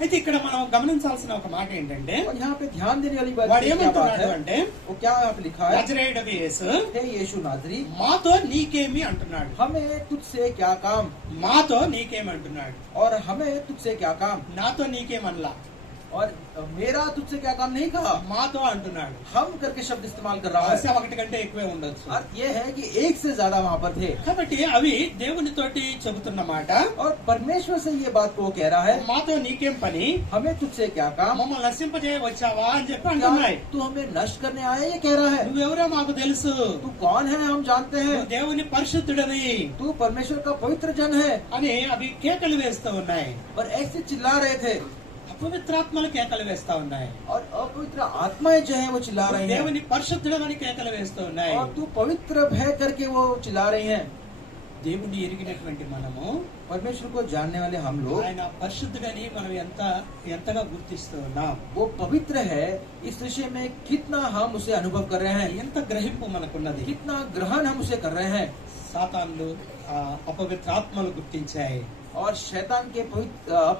అయితే ఇక్కడ మనం గమనించాల్సిన ఒక మాట ఏంటంటే, और यहाँ पे ध्यान देने वाली बात వాడు क्या बात ఏమంటున్నాడు है? అంటే, वो क्या यहाँ पे लिखा है? నజరేయుడగు యేసు हे यीशु नाजरी, మాతో నీకేమి అంటున్నాడు. हमें तुझसे क्या काम, మాతో నీకేమి అంటున్నాడు, और हमें तुझसे क्या काम, నాతో నీకేమనలా, और मेरा तुझसे क्या काम नहीं कहा, మాతో అంటున్నాడు. हम करके शब्द इस्तेमाल कर रहा బహుశా है। ఒకటి కంటే ఎక్కువే ఉండొచ్చు. अर्थ ये है कि एक से ज्यादा वहाँ पर थे, కాబట్టి అవి దేవునితోటి చెబుతున్న మాట. और परमेश्वर से ये बात को वो कह रहा है, మాతో నీకేం పని, हमें तुझसे क्या काम, మమ్మల్ని నశింపజేయ వచ్చావా అని చెప్పి क्या అంటున్నాయి. तू हमें नष्ट करने आया, ये कह रहा है। నువ్వెవరో మాకు తెలుసు, तू कौन है हम जानते हैं, నువ్వు దేవుని పరిశుద్ధుడని तू परमेश्वर का पवित्र जन है। అని అవి కేకలు వేస్తూ ఉన్నాయి. और ऐसे चिल्ला रहे थे, అపవిత్రాత్మలు కేకలు వేస్తా ఉన్నాయి. और अपवित्र आत्माएं जो है वो चिल्ला रही हैं, దేవుని పరిశుద్ధుడని కేకలు వేస్తూ ఉన్నాయి. और तू पवित्र भय करके वो चिल्ला रही हैं। దేవుని ఎరిగినటువంటి మనము, परमेश्वर को जानने वाले हम लोग, ఆయన పరిశుద్ధుడని మనం ఎంతగా గుర్తిస్తూ ఉన్నాం, वो पवित्र है, इस विषय में कितना हम उसे अनुभव कर रहे हैं, ఎంత గ్రహింపు మనకున్నది. कितना ग्रहण हम उसे कर रहे हैं। సాతానులు అపవిత్రాత్మలు గుర్తించాయి. और शैतान के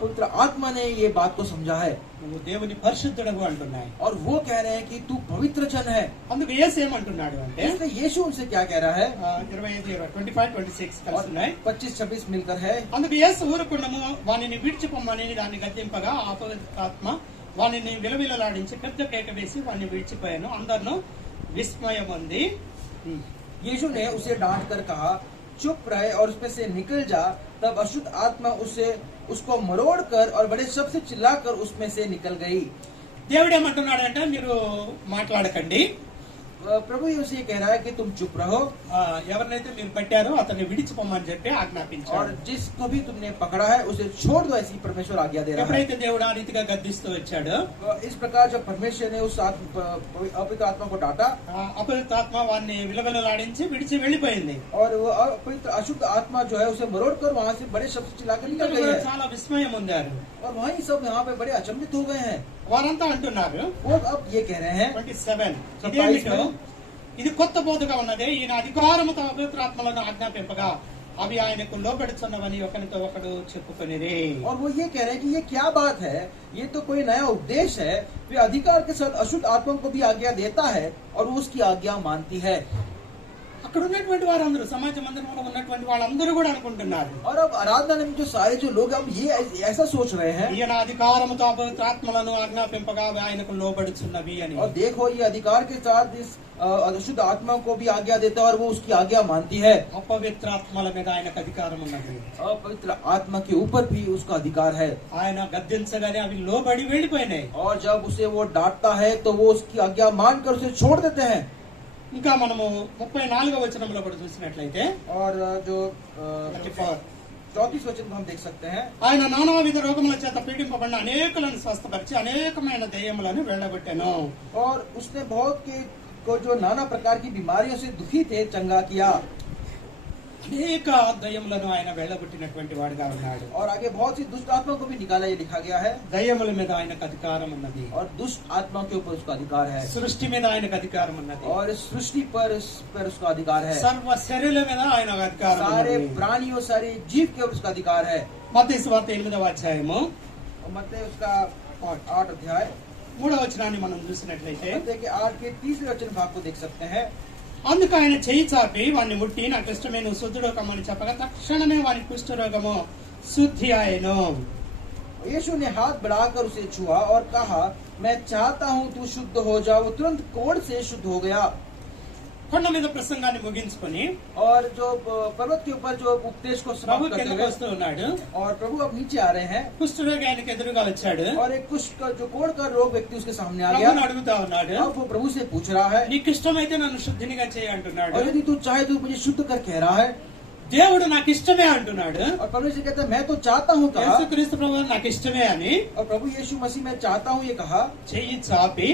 पवित्र आत्मा ने ये बात को समझा है నువ్వు దేవుని పరిశుద్ధుడవు అంటున్నాయి. और वो कह रहे हैं कि तू पवित्र जन है। అందుకు యేసు ఏమంటున్నాడు అంటే इसलिए यीशु उनसे क्या कह रहा है 25-26 కలిసి ఉన్నాయి. 25-26 मिलकर है। అందుకు యేసు ఊరుకుండము వానిని విడిచిపోమని దాన్ని గద్దింపగా అపవిత్రాత్మ వానిని విలవిలలాడించి పెద్ద కేక వేసి వాడిని విడిచిపోయాను. అందరిలో విస్మయం ఉంది. यीशु ने उसे डांट कर कहा चुप रहे और उसमें से निकल जा। तब अशुद्ध आत्मा उसको मरोड़ कर और बड़े शब्द से चिल्लाकर उसमें से निकल गई। దేవుడు ఏమంటున్నాడంటే మీరు మాట్లాడకండి. प्रभु उसे कह रहा है कि तुम चुप रहो। ఎవరినైతే మీరు పట్టారో అతన్ని విడిచిపోమని చెప్పి ఆజ్ఞాపించాడు. और जिसको भी तुमने पकड़ा है उसे छोड़ दो, ऐसी परमेश्वर आज्ञा दे रहा है। ఎప్పుడైతే దేవుడు ఆ రీతిగా గద్దిస్తూ వచ్చాడు, इस प्रकार जब परमेश्वर ने उस अपवित्र आत्मा को डांटा, అపవిత్రాత్మ వాడిని విలవిలలాడించి విడిచి వెళ్ళిపోయింది. और वो अपवित्र अशुद्ध आत्मा जो है उसे मरोड़ कर वहाँ से बड़े शब्द चिल्लाकर निकल गई है। చాలా విస్మయం ఉందారు. और वहीं सब यहाँ पे बड़े अचंभित हो गए हैं। వారంతా అంటున్నారు, वो अब ये कह रहे हैं 27 ఇదేమిటో ఇది కొత్త బోధగా ఉన్నదే, ఈయన అధికారముతో అపవిత్రాత్మలను ఆజ్ఞాపింపగా అవి ఆయనకు లోబడుచున్నవని ఒకరితో ఒకడు చెప్పుకొనిరి. और वो ये कह रहे हैं कि ये क्या बात है, ये तो कोई नया उपदेश है। वे अधिकार के साथ अशुद्ध आत्मा को भी आज्ञा देता है और वो उसकी आज्ञा मानती है। అక్కడ ఉన్నటువంటి వారందరూ సమాజ మందిరంలో ఉన్నటువంటి వాళ్ళందరూ కూడా అనుకుంటున్నారు, और अब आराधना में जो सारे जो लोग अब ये ऐसा सोच रहे हैं, ఈయన అధికారముతో అపవిత్రాత్మలను ఆజ్ఞాపింపగా అవి ఆయనకు లోబడుచున్నవి అని. और देखो ये अधिकार के साथ इस अशुद्ध आत्मा को भी आज्ञा देता है और वो उसकी आज्ञा मानती है। అపవిత్రాత్మల మీద ఆయనకు అధికారం ఉన్నది. अपवित्र आत्मा के ऊपर भी उसका अधिकार है। ఆయన గద్దించగానే అవి లోబడి వెళ్ళిపోయినాయి. और जब उसे वो डांटता है तो वो उसकी आज्ञा मानकर उसे छोड़ देते हैं। ఇంకా మనము 34వ వచనంలో కూడా చూసినట్లయితే और जो 34 वचन को हम देख सकते हैं, ఆయన నానావిధ రోగముల చేత పీడింపబడిన అనేకులను స్వస్థపరిచి అనేకమైన దయ్యములను వెళ్ళగొట్టెను. और उसने बहुत के को जो नाना प्रकार की बीमारियों से दुखी थे चंगा किया। అనేక దయ్యములను ఆయన వెళ్ళగొట్టినటువంటి వాడుగా ఉన్నాడు. और आगे बहुत सी दुष्ट आत्मा को भी निकाला, ये लिखा गया है। దయ్యముల మీద ఆయనకు అధికారం ఉన్నది. और दुष्ट आत्मा के ऊपर उसका अधिकार है। సృష్టి మీద ఆయనకు అధికారం ఉన్నది. और इस सृष्टि पर उसका अधिकार है। సర్వ శరీరుల మీద ఆయనకు అధికారం सारे ఉన్నది. प्राणियों सारे जीव के ऊपर उसका अधिकार है। మత్తయి సువార్త 8వ అధ్యాయము और मत्ती उसका 8 अध्याय 3వ వచనాన్ని మనం చూసినట్లయితే, मत्ती के 8 के 30 वचन भाग को देख सकते हैं। అందుకు ఆయన చేయి చాపి వాడిని ముట్టి నాకు ఇష్టమే నువ్వు శుద్ధుడు కమ్మని చెప్పగా తక్షణమే వాని కుష్ఠరోగము శుద్ధి ఆయను. यीशु ने हाथ बढ़ाकर उसे छुआ और कहा मैं चाहता हूँ तू शुद्ध हो जा। वो तुरंत कोढ़ से शुद्ध हो गया। కొండ మీద ప్రసంగాన్ని ముగించుకొని और जो पर्वत के ऊपर जो उपदेश को ప్రభు समाप्त करते కిందకు हुए, వస్తూ ఉన్నాడు. और प्रभु अब नीचे आ रहे हैं। కుష్ఠరోగి ఆయనకు ఎదురుగా వచ్చాడు. और एक कुष्ठ का जो कोढ़ का रोग व्यक्ति उसके सामने आ ప్రభుని गया। అడుగుతా ఉన్నాడు, अब वो प्रभु से पूछ रहा है, నీకు ఇష్టమైతే నన్ను శుద్ధినిగా చేయి అంటున్నాడు. और यदि तू चाहे तो मुझे शुद्ध कर कह रहा है। దేవుడు నాకు ఇష్టమే అంటున్నాడు. और प्रभु से कहता है मैं तो चाहता हूँ कहा। యేసుక్రీస్తు ప్రభు నాకు ఇష్టమే అని और प्रभु यीशु मसीह मैं चाहता हूँ ये कहा। చెయ్యి చాపి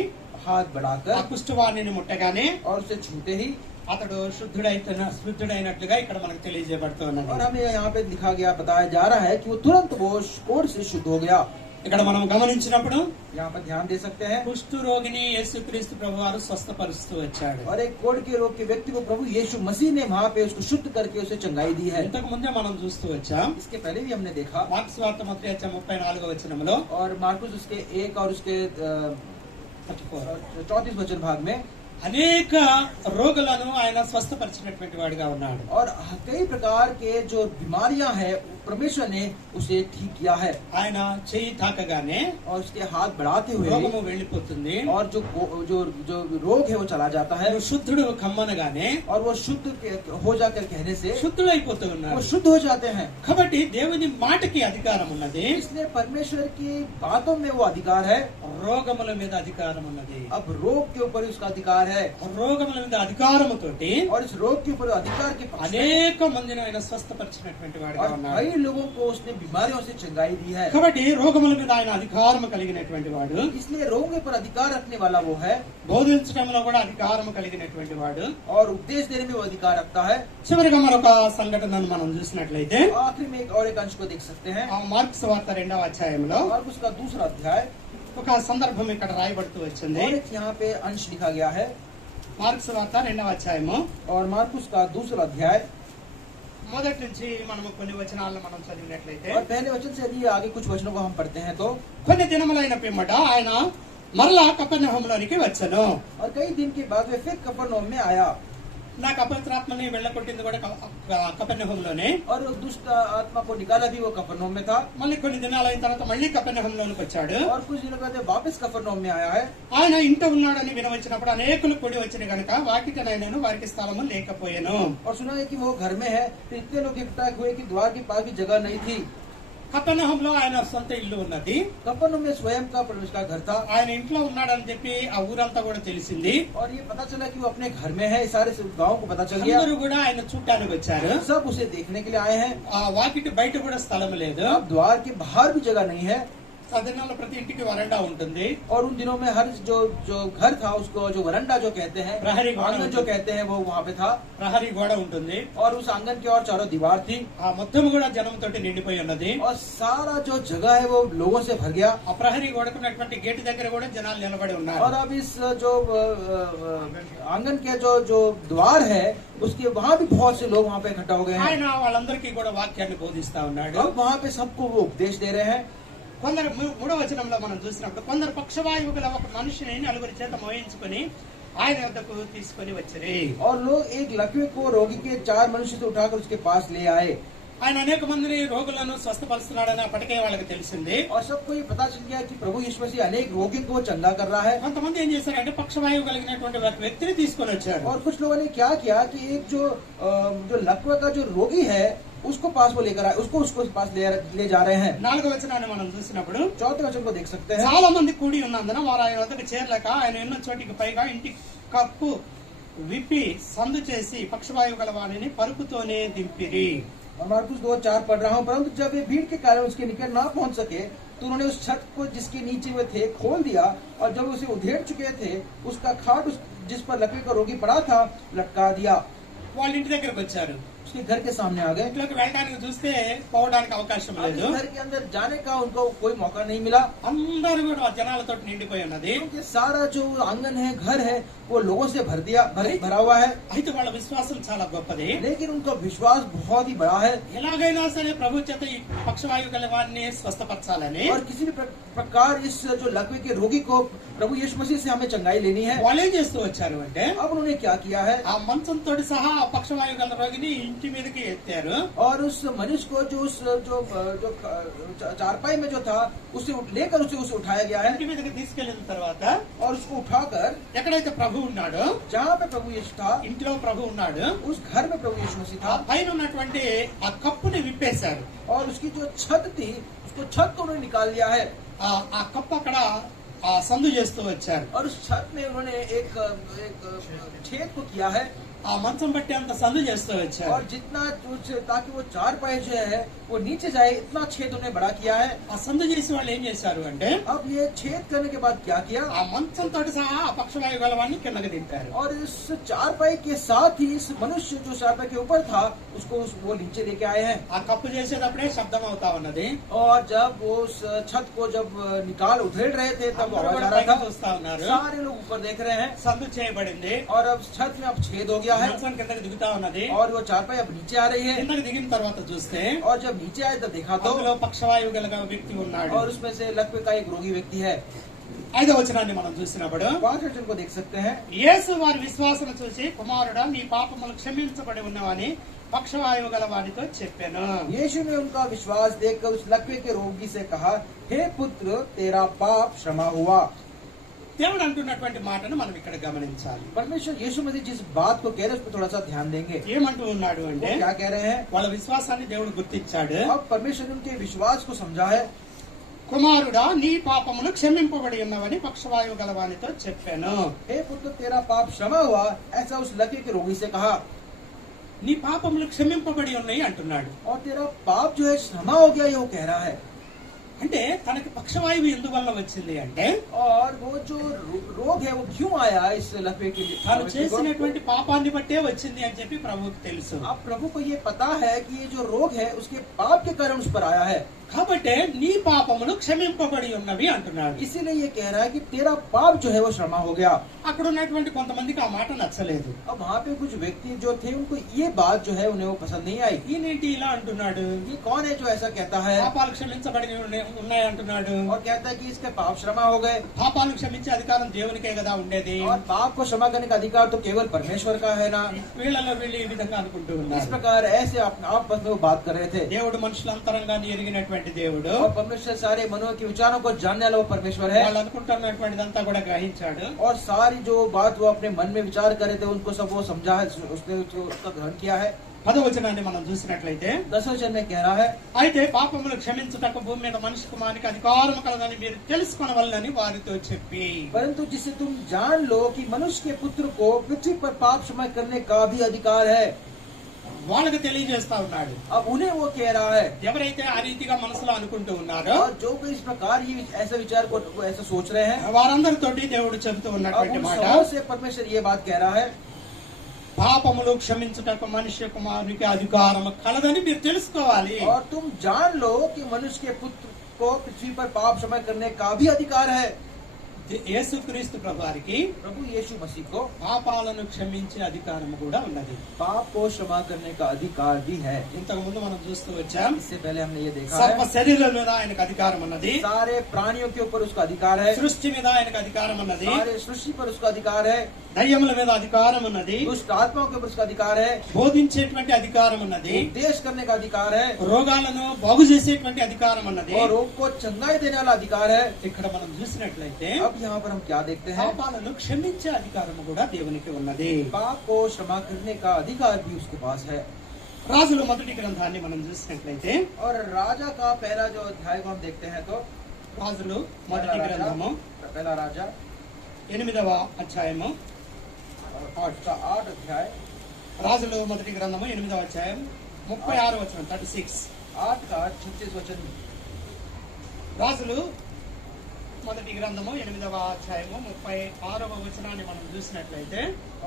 हाथ ఆ बढ़ाकर కుష్ఠవాణిని ముట్టగానే और उसे छूते ही, అతడు శుద్ధుడైనట్లుగా ఇక్కడ మనకు తెలియజేయబడుతున్నది. और हमें यहाँ पे लिखा गया बताया जा रहा है कि वो तुरंत वो कोढ़ से शुद्ध हो गया। ఇక్కడ మనం గమనించినప్పుడు यहाँ पर ध्यान दे सकते हैं। కుష్ఠు రోగిని యేసుక్రీస్తు ప్రభు వారు స్వస్థపరుస్తూ వచ్చాడు. और एक कोढ़ के रोग के व्यक्ति को प्रभु यीशु मसीह ने वहाँ पे उसको शुद्ध करके उसे चंगाई दी है। ఇంతకు ముందే మనం చూస్తూ వచ్చాం. इसके पहले भी हमने देखा। మార్కు సువార్త 34వ వచనంలో और मार्कुस उसके 1 और उसके 34 वचन भाग में అనేక రోగులను ఆయన స్వస్థపరిచినటువంటి వాడిగా ఉన్నాడు. और कई प्रकार के जो बीमारियां हैं परमेश्वर ने उसे ठीक किया है। ఆయన చెయ్యి తాకగానే और उसके हाथ बढ़ाते हुए రోగము వెళ్ళిపోతుంది. और जो जो जो रोग है वो चला जाता है। నువ్వు శుద్ధుడు కమ్మనగానే और वो शुद्ध हो जाकर कहने से శుద్ధుడైపోతూ वो ఉన్నాడు. शुद्ध हो जाते हैं। కాబట్టి దేవుని మాటకి అధికారం ఉన్నది. इसलिए परमेश्वर की बातों में वो अधिकार है। రోగముల మీద అధికారం ఉన్నది. अब रोग के ऊपर उसका अधिकार है। రోగముల మీద అధికారముతోటి और इस रोग के ऊपर अधिकार के पक्ष में అనేక మందిని ఆయన స్వస్థపరిచినటువంటి వాడిగా और ఉన్నాడు. कई लोगों को उसने बीमारियों से चंगाई दी है। కాబట్టి రోగముల మీద ఆయన అధికారము కలిగినటువంటి వాడు. इसलिए रोगों पर अधिकार रखने वाला वो है। బోధించడంలో కూడా అధికారము కలిగినటువంటి వాడు. और उपदेश देने में वो अधिकार रखता है। చివరిగా మరొక సంఘటనను మనం చూసినట్లయితే आखिर में एक और एक अंश को देख सकते हैं। ఆ మార్కు సువార్త 2వ అధ్యాయంలో और उसका दूसरा अध्याय ఒక సందర్భం ఇక్కడ రాయబడుతూ వచ్చింది. और एक यहाँ पे अंश लिखा गया है। మార్కు సువార్త 2వ అధ్యాయము और मार्कुस का दूसरा अध्याय మొదటి నుంచి మనము కొన్ని వచనాలను మనం చదివినట్లయితే और पहले वचन से यदि आगे कुछ वचनों को हम पढ़ते हैं तो కొన్ని దినములైన పిమ్మట ఆయన మరలా కపెర్నహూములోనికి వచ్చెను. और कई दिन के बाद वे फिर कफरनहूम में आया నాకు అపవిత్రాత్మని వెళ్ళగొట్టింది కూడా కపెర్నహూములోనే. और उस दुष्ट आत्मा को निकाला भी वो कफरनहूम में था మళ్ళీ కొన్ని దినాలు అయిన తర్వాత మళ్ళీ కపెర్నహూములోనికి వచ్చాడు. और कुछ दिनों बाद वापस कफरनहूम में आया है ఆయన ఇంట ఉన్నాడని వినవచ్చినప్పుడు అనేకులు కూడి వచ్చిన గనుక వాకిటనైనను వారికి స్థలము లేకపోయెను. और सुना है कि वो घर में है तो इतने लोग इकट्ठा हुए कि द्वार के पास भी जगह नहीं थी। కపెర్నహూములో ఆయన సొంత ఇల్లు ఉన్నది. कफरनहूम में स्वयं का परमेश्वर का घर था ఆయన ఇంట్లో ఉన్నాడని చెప్పి ఆ ఊరంతా కూడా తెలిసింది. और ये पता चला कि वो अपने घर में है, सारे गांव को पता चल गया। అందరూ కూడా ఆయన చూడటానికి వచ్చారు. सब उसे देखने के लिए आए हैं। ఆ వాకిటి బయట కూడా స్థలం లేదు. अब द्वार के बाहर भी जगह नहीं है సదనంలో ప్రతి ఇంటికి వరండా ఉంటుంది. और उन दिनों में हर जो जो घर था उसको जो वरंडा जो कहते हैं, प्रहरी आंगन जो कहते हैं, वो वहाँ पे था ప్రహరీ గోడ ఉంటుంది. और उस आंगन की और चारों दीवार थी ఆ మొత్తం కూడా జనంతో నిండిపోయి ఉన్నది. और सारा जो जगह है वो लोगों से भर गया। ఆ ప్రహరీ గోడకు ఉన్నటువంటి గేటు దగ్గర కూడా జనాలు నిలబడి ఉన్నారు. और अब इस जो आंगन के जो जो द्वार है उसके वहाँ भी बहुत से लोग वहाँ पे इकट्ठा हो गए हैं। ఆయన వాళ్ళందరికీ కూడా వాక్యాన్ని బోధిస్తా ఉన్నాడు. अब वहाँ पे सबको वो उपदेश दे रहे हैं। కొందరు మూడవ వచనంలో మనం చూసినప్పుడు కొందరు పక్షవాయువు గల ఒక మనిషిని నలుగురి చేత మోయించుకొని ఆయన వద్దకు తీసుకొని వచ్చారు. और लोग एक लकवे को रोगी के 4 मनुष्य से उठाकर उसके पास ले आए। ఆయన అనేక మందిని రోగులను స్వస్థపరుస్తున్నాడని అప్పటికే వాళ్ళకి తెలిసింది. और सबको ये पता चल गया कि प्रभु यीशु मसीह अनेक रोगियों को चंगा कर रहा है। కొంతమంది ఏం చేశారంటే పక్షవాయువు కలిగినటువంటి ఒక వ్యక్తిని తీసుకొని వచ్చారు. और कुछ लोगों ने क्या किया कि एक जो लकवे का जो रोगी है उसको पास वो लेकर आए, उसको पास ले जा रहे हैं। 4వ వచనాన్ని మనం చూసినప్పుడు 4th वचन को देख सकते हैं। చాలా మంది కూడి ఉన్నందున వారు ఆయన వద్దకు చేరలేక ఆయన ఉన్న చోటికి పైగా ఇంటి కప్పు విప్పి సందు చేసి పక్షవాయువు గల వాణిని పరుపుతోనే దింపిరి. और मार्कुस 2:4 पढ़ रहा हूँ। परंतु जब वे भीड़ के कारण उसके निकट ना पहुंच सके तो उन्होंने उस छत को जिसके नीचे वे थे खोल दिया और जब उसे उधेड़ चुके थे उसका खाट जिस पर लकड़ी का रोगी पड़ा था लटका दिया। వాళ్ళ ఇంటి దగ్గరకు వచ్చారు. उसके घर के सामने आ गए। ఇంట్లోకి వెళ్ళడానికి చూస్తే పోవడానికి అవకాశం లేదు. घर के अंदर जाने का उनको कोई मौका नहीं मिला। అందరూ కూడా జనాలతో నిండిపోయి ఉన్నది. क्योंकि सारा जो आंगन है, घर है, वो लोगों से भरा हुआ है। అయితే వాళ్ళ విశ్వాసం చాలా గొప్పది. लेकिन उनका विश्वास बहुत ही बड़ा है। ఎలాగైనా సరే ప్రభు చేత ఈ పక్షవాయువు గల వారిని స్వస్థపరచాలని और किसी भी प्रकार इस जो लकवे के रोगी को प्रभु यीशु मसीह से हमें चंगाई लेनी है। వాళ్ళు ఏం చేస్తూ వచ్చారు అంటే अब उन्होंने क्या किया है, ఆ మంచంతో సహా ఆ పక్షవాయువు గల రోగిని ఇంటి మీదకి ఎత్తారు. और उस मनुष्य को जो उस जो चारपाई में जो था उसे लेकर उसे उठाया गया है। ఇంటి మీదకి తీసుకెళ్లిన తర్వాత और उसको उठाकर ఎక్కడైతే ప్రభు ఉన్నాడో जहाँ पे प्रभु यीशु था, ఇంట్లో ప్రభు ఉన్నాడు, उस घर में प्रभु यीशु मसीह ఆ था। పైన ఉన్నటువంటి ఆ కప్పుని విప్పేశారు. और उसकी जो छत थी उसको छत को उन्होंने निकाल लिया है। ఆ కప్పు అక్కడ ఆ సందు చేస్తూ వచ్చారు. और उस छत में उन्होंने एक छेद को किया है ఆ మంచం బట్టి అంత సందు చేస్తూ వచ్చారు. और जितना ताकि वो चारपाई जो है वो नीचे जाए इतना छेद उन्हें बड़ा किया है। ఆ సందు చేసి వాళ్ళు ఏం చేశారు అంటే अब ये छेद करने के बाद क्या किया, ఆ మంచంతో సహా ఆ పక్షవాయు గలవాన్ని కిందకి దింపారు. और इस चारपाई के साथ ही इस मनुष्य जो चारपाई के ऊपर था उसको वो नीचे लेके आए हैं। ఆ కప్పు చేసేటప్పుడే శబ్దం అవుతా ఉన్నది. और जब वो उस छत को जब निकाल उधेड़ रहे थे तब అందరూ आवाज కూడా आ रहा పైకి था। చూస్తా ఉన్నారు. सारे लोग ऊपर देख रहे हैं సందు చేయబడింది. और अब छत में अब छेद हो गया है మంచం కిందకి దిగుతా ఉన్నది. और वो चारपाई अब नीचे आ रही है। కిందకి దిగిన తర్వాత చూస్తే और जब नीचे आए तब देखा तो అందులో పక్షవాయువు గల వ్యక్తి ఉన్నాడు. और उसमें से लकवे का एक रोगी व्यक्ति है। 5వ వచనాన్ని మనం చూసినప్పుడు 5 वचन को देख सकते हैं। యేసు వారి విశ్వాసం చూసి కుమారుడా నీ పాపములు క్షమించబడి ఉన్నవని పక్షవాయువు గల వాడితో చెప్పాను. यीशु ने उनका विश्वास देखकर उस लकवे के रोगी से कहा, हे पुत्र तेरा पाप क्षमा हुआ। దేవుడు అంటున్నటువంటి మాటను మనం ఇక్కడ గమనించాలి. परमेश्वर यीशु मसीह जिस बात को कह रहे हैं उस पर थोड़ा सा ध्यान देंगे। ఏమంటూ ఉన్నాడు वो అంటే क्या कह रहे हैं, వాళ్ళ విశ్వాసాన్ని దేవుడు గుర్తించాడు. अब परमेश्वर ने उनके विश्वास को समझा है। కుమారుడా నీ పాపములు క్షమింపబడి ఉన్నవని పక్షవాయువు గలవానితో చెప్పాను. हे पुत्र तेरा पाप क्षमा हुआ, ऐसा उस लकवे के रोगी से कहा। నీ పాపములు క్షమింపబడి ఉన్నాయి అంటున్నాడు. और तेरा पाप जो है क्षमा हो गया ये वो कह रहा है। అంటే తనకి పక్షవాయువు ఎందువల్ల వచ్చింది అంటే और वो जो रोग है वो क्यों आया इस लकवे के लिए, తాను చేసినటువంటి పాపాన్ని బట్టే వచ్చింది అని చెప్పి ప్రభువుకి తెలుసు. अब प्रभु को ये पता है कि ये जो रोग है उसके पाप के कारण उस पर आया है। కాబట్టి నీ పాపములు క్షమింపబడి ఉన్నవి అంటున్నాడు. इसीलिए ये कह रहा है कि तेरा पाप जो है वो क्षमा हो गया। అక్కడ ఉన్నటువంటి కొంతమందికి ఆ మాట నచ్చలేదు. अब वहाँ पे कुछ व्यक्ति जो थे उनको ये बात जो है उन्हें वो पसंद नहीं आई। ఈయనేంటి ఇలా అంటున్నాడు, ये कौन है जो ऐसा कहता है పాపాలు క్షమించబడి ఉన్నాయి అంటున్నాడు. और कहता है कि इसके पाप क्षमा हो गए। పాపాలు క్షమించే అధికారం దేవునికే కదా ఉండేది. और पाप को क्षमा करने का अधिकार तो केवल परमेश्वर का है ना। వీళ్ళలో వీళ్ళు ఈ విధంగా అనుకుంటూ इस ఉన్నారు. प्रकार ऐसे आपस में वो बात कर रहे थे। దేవుడు మనుషుల అంతరంగాన్ని ఎరిగినటువంటి దేవుడు. और परमेश्वर सारे मनो के विचारों को जानने वाला वो परमेश्वर है। వాళ్ళు అనుకుంటున్నటువంటిదంతా కూడా గ్రహించాడు. और सारी जो बात वो अपने मन में विचार कर रहे थे उनको सब वो समझा है, उसने उसका ग्रहण किया है। 10వ వచనాన్ని మనం చూసినట్లయితే 10वें वचन में कह रहा है, అయితే పాపములు క్షమించుటకు భూమి మీద మనిషి కుమారునికి అధికారం కలదని మీరు తెలుసుకొనవలెనని వారితో చెప్పి, परंतु जिसे तुम जान लो कि मनुष्य के पुत्र को पृथ्वी पर पाप क्षमा करने का भी अधिकार है। వాళ్ళకి తెలియజేస్తా ఉన్నాడు. अब उन्हें वो कह रहा है, ఎవరైతే ఆ రీతిగా మనసులో అనుకుంటూ ఉన్నారో और जो कोई इस प्रकार ही ऐसा विचार को वो ऐसा सोच रहे हैं, వారందరితోటి దేవుడు చెబుతూ अब ఉన్నటువంటి उन మాట, सबों से परमेश्वर ये बात कह रहा है, పాపములు క్షమించుటకు మనిషి కుమారునికి అధికారం కలదని మీరు తెలుసుకోవాలి. और तुम जान लो कि मनुष्य के पुत्र को पृथ्वी पर पाप क्षमा करने का भी अधिकार है। యేసుక్రీస్తు ప్రభువారికి प्रभु यीशु मसीह को పాపాలను క్షమించే అధికారం కూడా ఉన్నది. पाप को क्षमा करने का अधिकार भी है। ఇంతకు ముందు మనం చూస్తూ వచ్చాం, इससे पहले हमने ये देखा సర్వ है, శరీరం మీద ఆయనకు అధికారం ఉన్నది, सारे प्राणियों के ऊपर उसका अधिकार है, సృష్టి మీద ఆయనకు అధికారం ఉన్నది, सारे सृष्टि पर उसका अधिकार है, దయ్యముల మీద అధికారం ఉన్నది, दुष्ट आत्माओं के ऊपर उसका अधिकार है, బోధించేటువంటి అధికారం ఉన్నది, उपदेश करने का अधिकार है, రోగాలను బాగు చేసేటువంటి అధికారం ఉన్నది. और रोग को चंगाई देने वाला अधिकार है। ఇక్కడ మనం చూసినట్లయితే अब यहाँ पर हम क्या देखते हैं, పాపాలను క్షమించే అధికారం కూడా దేవునికి ఉన్నది. पाप को क्षमा करने का अधिकार भी उसके पास है। రాజుల మొదటి గ్రంథాన్ని మనం చూసినట్లయితే, और राजा का पहला जो अध्याय को हम देखते हैं तो రాజులు మొదటి గ్రంథము पहला राजा 8వ అధ్యాయము, और 8 अध्याय రాజులు మొదటి గ్రంథము 8వ అధ్యాయం 36వ వచనం 36. 8 का 36 वचन। రాజులు మొదటి గ్రంథము 8వ అధ్యాయము 36వ వచనాన్ని మనం చూసినట్లయితే,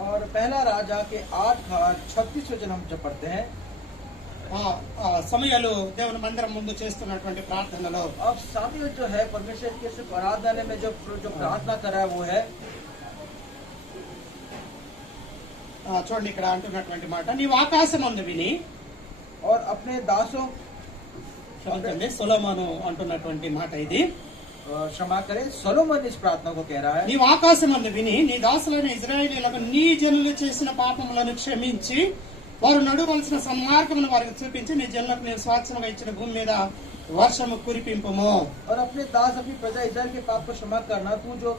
और पहला राजा के 8 का 36 वचन हम जब पढ़ते हैं, సమయాలు దేవుని మందిరం ముందు చేస్తున్నటువంటి ప్రార్థనలో अब सामूएल जो है परमेश्वर के सिर्फ आराधना में जो प्रार्थना कर रहा है वो है, చూడండి ఇక్కడ అంటున్నటువంటి మాట, నీవు ఆకాశమందు విని, और अपने दासों క్షమించండి, సొలొమోను అంటున్నటువంటి మాట ఇది, क्षमा करे, सोलोमन इस प्रार्थना को कह रहा है, నీవు ఆకాశమందు విని నీ దాసులైన ఇశ్రాయేలీయులకు నీ జనులు చేసిన పాపములను క్షమించి వారు నడవలసిన సన్మార్గమును వారికి చూపించి నీ జనులకు నేను స్వాస్థ్యముగా ఇచ్చిన భూమి మీద వర్షము కురిపింపుము. और अपने दास अपनी प्रजा इस्राएल के पाप को क्षमा करना, तू जो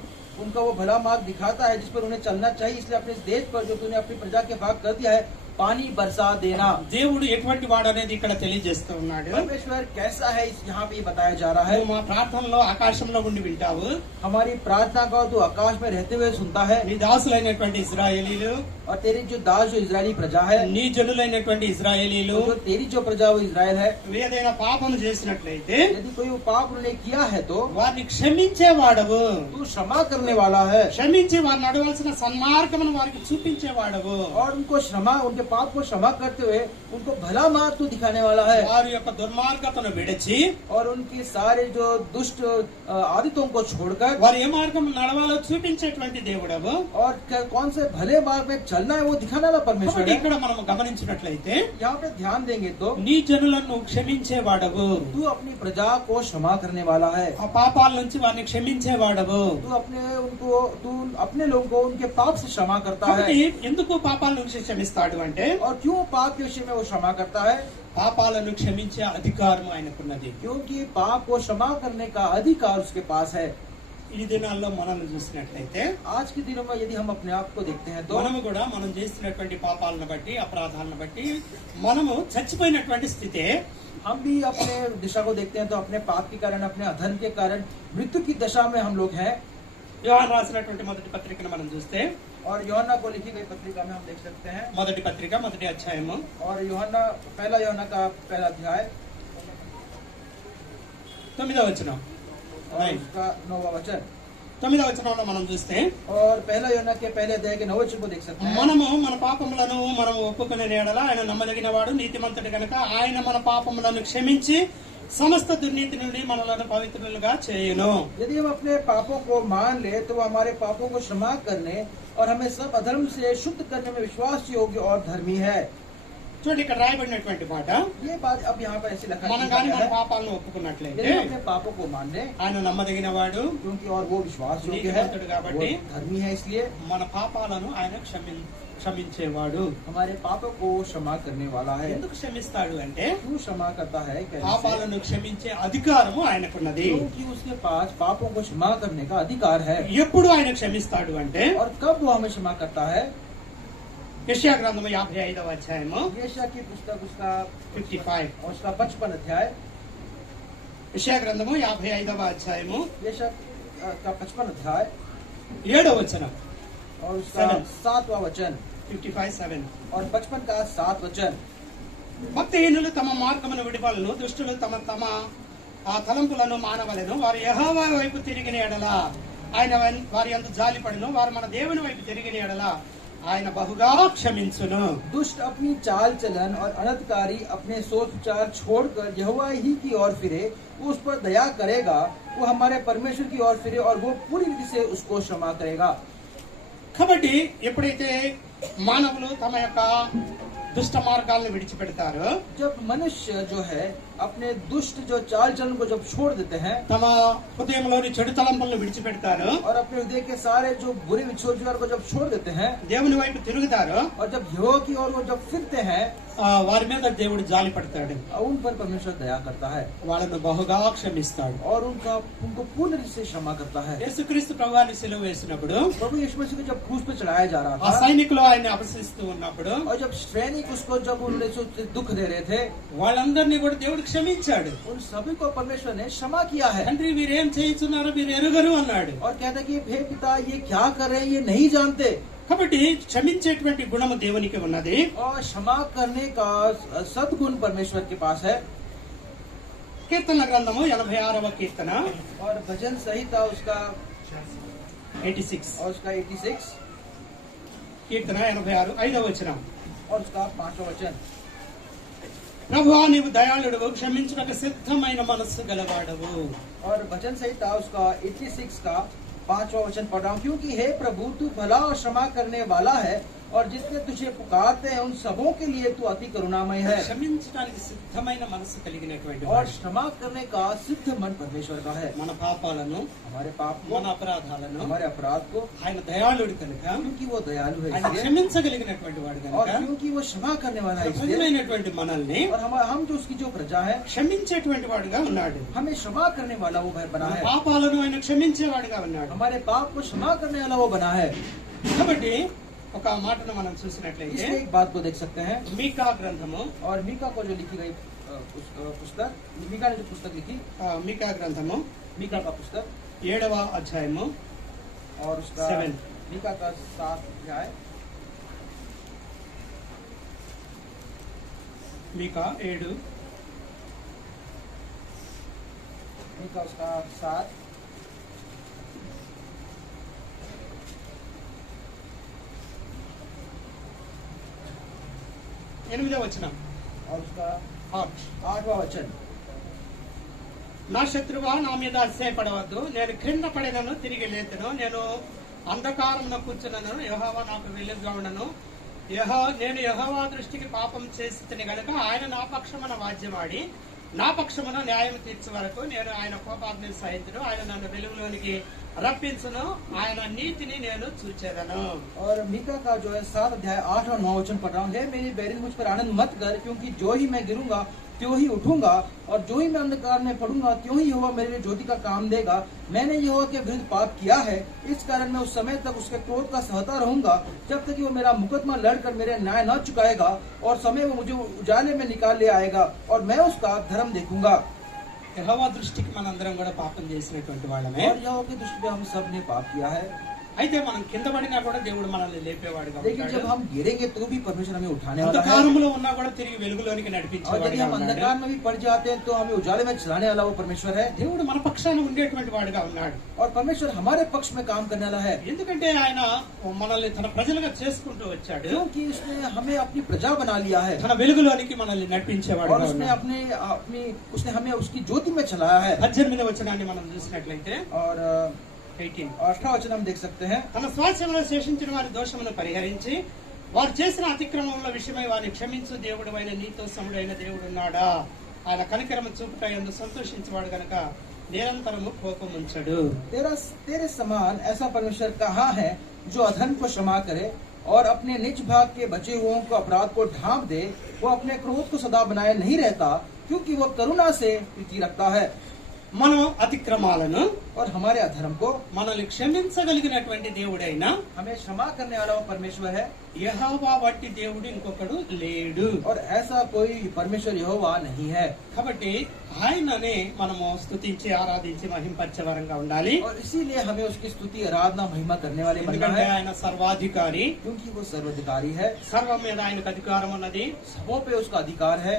उनका वो भला मार्ग दिखाता है जिस पर उन्हें चलना चाहिए, इसलिए अपने इस देश पर जो तूने अपनी प्रजा के भाग कर दिया है पानी बरसा देना। దేవుడు ఎటువంటి వాడు అనేది ఇక్కడ తెలియజేస్తూ ఉన్నాడు. परमेश्वर कैसा है इस यहाँ पे बताया जा रहा है। నువ్వు మా ప్రార్థనలో ఆకాశంలో ఉండి వింటావు, हमारी प्रार्थना का तू आकाश में रहते हुए सुनता है, నీ దాసులైనటువంటి ఇశ్రాయేలీలు, और तेरी जो दास जो इजरायली प्रजा है, నీ జనులైనటువంటి ఇశ్రాయేలీలు जो तेरी जो प्रजा वो इजराइल है, ఏదైనా పాపం చేసినట్లయితే यदि कोई वो पाप उन्होंने किया है तो వారిని క్షమించేవాడవు, तू क्षमा करने वाला है, క్షమించి వారు నడవలసిన సన్మార్గమును వారికి చూపించేవాడవు, और उनको क्षमा, उनके पाप को क्षमा करते हुए उनको भला मार्ग तू दिखाने वाला है, వారి యొక్క దుర్మార్గతను విడిచి और उनकी सारे जो दुष्ट आदतों को छोड़कर వారు ఏ మార్గం నడవాలో చూపించేటువంటి దేవుడవు. और कौन से भले मार्ग में चलना है वो दिखाने वाला परमेश्वर కాబట్టి है। ఇక్కడ మనం గమనించినట్లయితే यहाँ पे ध्यान देंगे तो నీ జనులను క్షమించేవాడవు, तू अपनी प्रजा को क्षमा करने वाला है, ఆ పాపాల నుంచి వారిని క్షమించేవాడవు. तू अपने लोगों को उनके पाप से क्षमा करता కాబట్టి है। ఎందుకు పాపాల నుంచి క్షమిస్తాడు అంటే, और क्यों पाप के विषय में वो क्षमा करता है, పాపాలను క్షమించే అధికారం ఆయనకున్నది. क्योंकि पाप को क्षमा करने का अधिकार उसके पास है। ఈ దినాల్లో మనల్ని చూసినట్లయితే आज के दिनों में यदि हम अपने आप को देखते हैं तो మనము కూడా మనం చేస్తున్నటువంటి పాపాలను బట్టి అపరాధాలను బట్టి మనము చచ్చిపోయినటువంటి స్థితే. हम भी अपने दिशा को देखते हैं तो अपने पाप के कारण, अपने अधर्म के कारण मृत्यु की दशा में हम लोग हैं। యోహాను రాసినటువంటి మొదటి పత్రికను మనం చూస్తే, और यूहन्ना को लिखी गई पत्रिका में हम देख सकते हैं, మొదటి పత్రిక మొదటి అధ్యాయము और पहला यूहन्ना का पहला अध्याय 9వ వచనం, और उसका 9वां वचन, 9వ వచనంలో మనం చూస్తే, और पहला यूहन्ना के पहले अध्याय के 9वें वचन को देख सकते हैं। మనము మన పాపములను మనం ఒప్పుకునే ఎడల ఆయన నమ్మదగిన వాడు నీతిమంతుడు గనుక ఆయన మన పాపములను క్షమించి సమస్త దుర్నీతి నుండి మనలను పవిత్రులుగా చేయును. यदि हम अपने पापों को मान ले तो वो हमारे पापों को क्षमा करने और हमें सब अधर्म से शुद्ध करने में विश्वास योग्य और धर्मी है। చూడండి ఇక్కడ రాయబడినటువంటి మాట, ये बात अब यहाँ पर ऐसे लिखा మనం लिखा కానీ गया మన है, పాపాలను ఒప్పుకున్నట్లయితే यदि हम अपने पापों को मान ले ఆయన నమ్మదగిన వాడు, क्योंकि और वो विश्वास योग्य है, నీతిమంతుడు కాబట్టి वो धर्मी है, इसलिए మన పాపాలను ఆయన క్షమించేవాడు. हमारे पापों को क्षमा करने वाला है। ఎందుకు క్షమిస్తాడు అంటే क्यों क्षमा करता है? कहने से, పాపాలను క్షమించే అధికారము ఆయనకున్నది. क्योंकि उसके पास पापों को क्षमा करने का अधिकार है। ఎప్పుడు ఆయన క్షమిస్తాడు అంటే और कब वो हमें क्षमा करता है? యెషయా గ్రంథము 55వ అధ్యాయము यशायाह की पुस्तक उसका 55, और उसका 55 अध्याय, యెషయా గ్రంథము 55వ అధ్యాయము यशायाह का 55 अध्याय 7వ వచనం, और उसका 7वां वचन 55:7. और 55 का 7 वचन। భక్తిహీనులు తమ మార్గమును విడిపాలను, దుష్టులు తమ తమ ఆ తలంపులను మానవలను. వారు యెహోవా వైపు తిరిగిన ఎడల ఆయన వారి యందు జాలిపడును. వారు మన దేవుని వైపు తిరిగిన ఎడల ఆయన బహుగా క్షమించును. दुष्ट अपनी चाल चलन और अनर्थकारी अपने सोच विचार छोड़कर यहोवा ही की ओर फिरे, वो उस पर दया करेगा। वो हमारे परमेश्वर की ओर फिरे और वो पूरी रीति से उसको क्षमा करेगा। కాబట్టి ఎప్పుడైతే మానవులు తమ యొక్క దుష్ట మార్గాలను విడిచిపెడతారో, जब मनुष्य जो है अपने दुष्ट जो चाल चलन को जब छोड़ देते हैं తమ హృదయంలోని చెడు తలంపులను విడిచిపెడతారో, और अपने हृदय के सारे जो बुरे विचार विचार को जब छोड़ देते हैं దేవుని వైపు తిరుగుతారో, और जब यहोवा की ओर वो जब फिरते हैं, వారి మీద దేవుడు జాలి పడతాడు, उन पर परमेश्वर दया करता है వాళ్ళను బహుగా క్షమిస్తాడు. और उनको पूर्ण रीति से क्षमा करता है। యేసుక్రీస్తు ప్రభువాన్ని సిలువ వేసినప్పుడు प्रभु यीशु मसीह को जब क्रूस पे चढ़ाया जा रहा ఆ था సైనికులు ఆయన్ని అపహసిస్తూ ఉన్నప్పుడు और जब सैनिक उसको जब उन्होंने दुख दे रहे थे, వాళ్ళందరినీ కూడా దేవుడు క్షమించాడు. उन सभी को परमेश्वर ने क्षमा किया है తండ్రి వీరేం చేయించున్నారో మీరు ఎరుగరు అన్నాడు. और कहता कि हे पिता, ये क्या कर रहे हैं, ये नहीं जानते। కాబట్టి క్షమించేటువంటి గుణము దేవునికి ఉన్నది. और क्षमा करने का सद्गुण परमेश्वर के पास है। కీర్తన గ్రంథము 86వ కీర్తన और भजन संहिता उसका 86, और उसका 86 కీర్తన 86 5వ వచనం. और उसका 5वां वचन। ప్రభువా నీవు దయాళుడవు, క్షమించుటకు సిద్ధమైన మనస్సు గలవాడవు. और भजन संहिता उसका 86 का 5वां वचन पढ़ रहा हूँ। क्योंकि हे प्रभु, तू भला और क्षमा करने वाला है और जितने तुझे पुकारते हैं उन सबों के लिए तू अति करुणामय है। క్షమించడానికి సిద్ధమైన మనస్సు కలిగినటువంటి और వాడు. क्षमा करने का सिद्ध मन परमेश्वर का है। మన పాపాలను, हमारे पाप को, మన అపరాధాలను हमारे अपराध को, ఆయన దయాళుడు కనుక, क्योंकि वो दयालु है ఆయన इसलिए, క్షమించగలిగినటువంటి వాడు और కనుక क्योंकि वो क्षमा करने वाला है इसलिए, ప్రజలైనటువంటి మనల్ని और हम जो उसकी जो प्रजा है, క్షమించేటువంటి వాడుగా ఉన్నాడు. हमें क्षमा करने वाला वो घर बना మన है। పాపాలను ఆయన క్షమించేవాడుగా ఉన్నాడు. हमारे पाप को क्षमा करने वाला वो बना है। కాబట్టి ఒక మాటను మనం చూసినట్లయితే इसमें एक बात को देख सकते हैं। మీకా గ్రంథము, और मीका को जो लिखी गई पुस्तक, मीका ने जो पुस्तक लिखी, మీకా గ్రంథము मीका का पुस्तक 7వ అధ్యాయము और उसका 7 मीका का 7 अध्याय, మీకా 7 मीका उसका 7 8వ వచనం. और उसका 8वां वचन। నా శత్రువా నా మీద అతిశయపడవద్దు, నేను క్రింద పడినను తిరిగి లేతును, నేను అంధకారమున కూర్చున్నాను, యెహోవా నాకు వెలుగుగా ఉండను. నేను యెహోవా దృష్టికి పాపం చేసి గనుక ఆయన నా పక్షమున వాద్యమాడి నా పక్షమున న్యాయం తీర్చే వరకు నేను ఆయన కోపాగ్ని సహించును. ఆయన నన్ను వెలుగులోనికి రప్పించును, ఆయన నీతిని నేను చూచేదను. और मीका का जो है 7 अध्याय 8 और 9 वचन पढ़ रहा हूँ। हे मेरी बैरिन, मुझ पर आनंद मत कर, क्योंकि जो ही मैं गिरूंगा त्यों ही उठूंगा, और जो ही मैं अंधकार में पड़ूंगा त्यों ही यहोवा मेरे लिए ज्योति का काम देगा। मैंने यहोवा के विरुद्ध पाप किया है, इस कारण मैं उस समय तक उसके क्रोध का सहता रहूंगा, जब तक कि वो मेरा मुकदमा लड़कर मेरे न्याय न चुकाएगा, और समय वो मुझे उजाले में निकाल ले आएगा और मैं उसका धर्म देखूंगा। యెహోవా దృష్టికి మనందరం కూడా పాపం చేసినటువంటి వాళ్ళమే. और यहोवा की दृष्टि में हम सब ने पाप किया है। అయితే మనం కింద పడినా కూడా దేవుడు మనల్ని లేపేవాడుగా लेकिन ఉంటాడు. जब हम गिरेंगे तो भी परमेश्वर हमें उठाने वाला है। అంధకారంలో ఉన్నా కూడా తిరిగి వెలుగులోనికి और यदि నడిపించేవాడుగా हम ఉన్నాడు. अंधकार में भी पड़ जाते हैं तो हमें उजाले में चलाने वाला वो परमेश्वर है। దేవుడు మన పక్షాన ఉండేటువంటి వాడుగా ఉన్నాడు. और परमेश्वर हमारे पक्ष में काम करने वाला है, ఎందుకంటే ఆయన మనల్ని తన ప్రజలుగా చేసుకుంటూ వచ్చాడు. क्योंकि उसने हमें अपनी प्रजा बना लिया है తన వెలుగులోనికి మనల్ని और నడిపించేవాడుగా उसने ఉన్నాడు. उसने हमें उसकी ज्योति में चलाया है। 18వ వచనాన్ని మనం చూసినట్లయితే और 18 18 वचन हम देख सकते हैं। తన స్వాస్థ్యంలో శేషించిన వారి దోషమును పరిహరించి వారు చేసిన అతిక్రమముల విషయమై వారిని క్షమించు దేవుడు అయిన నీతో సముడైన దేవుడు ఉన్నాడా. ఆయన కనికరము చూపుట యందు సంతోషించేవాడు గనక నిరంతరము కోపముంచడు. तेरे समान ऐसा परमेश्वर कहाँ है जो अधर्म को क्षमा करे और अपने निज भाग के बचे हुओं को अपराध को ढांप दे। वो अपने क्रोध को सदा बनाए नहीं रहता, क्योंकि वो करुणा से प्रीति रखता है। మనం అతిక్రమాలను और हमारे अधर्म को మనల్ని క్షమించగలిగినటువంటి దేవుడైన हमें क्षमा करने वाला वो परमेश्वर है యెహోవా వంటి దేవుడు ఇంకొకడు లేడు. और ऐसा कोई परमेश्वर यहोवा नहीं है। కాబట్టి ఆయననే మనము స్తుతించి ఆరాధించి మహింపరిచే వరంగా ఉండాలి. और इसीलिए हमें उसकी स्तुति आराधना महिमा करने वाले बनना ఎందుకంటే है, ఆయన సర్వాధికారి. क्योंकि वो सर्वाधिकारी है। సర్వం మీద ఆయనకు అధికారం ఉన్నది. सबों पे उसका अधिकार है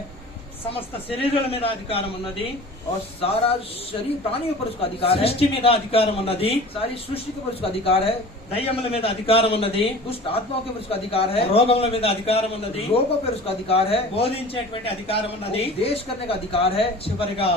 సమస్త శరీరాల మీద అధికారం ఉన్నది. और सारा शरीर प्राणियों पर उसका अधिकार है, సృష్టి మీద అధికారం ఉన్నది. सारी सृष्टि के ऊपर उसका अधिकार है, దయ్యముల మీద అధికారం ఉన్నది. दुष्ट आत्माओं के ऊपर उसका अधिकार है, రోగముల మీద అధికారం ఉన్నది. रोगों पर उसका अधिकार है, బోధించేటువంటి అధికారం ఉన్నది. उपदेश करने का अधिकार है, చివరిగా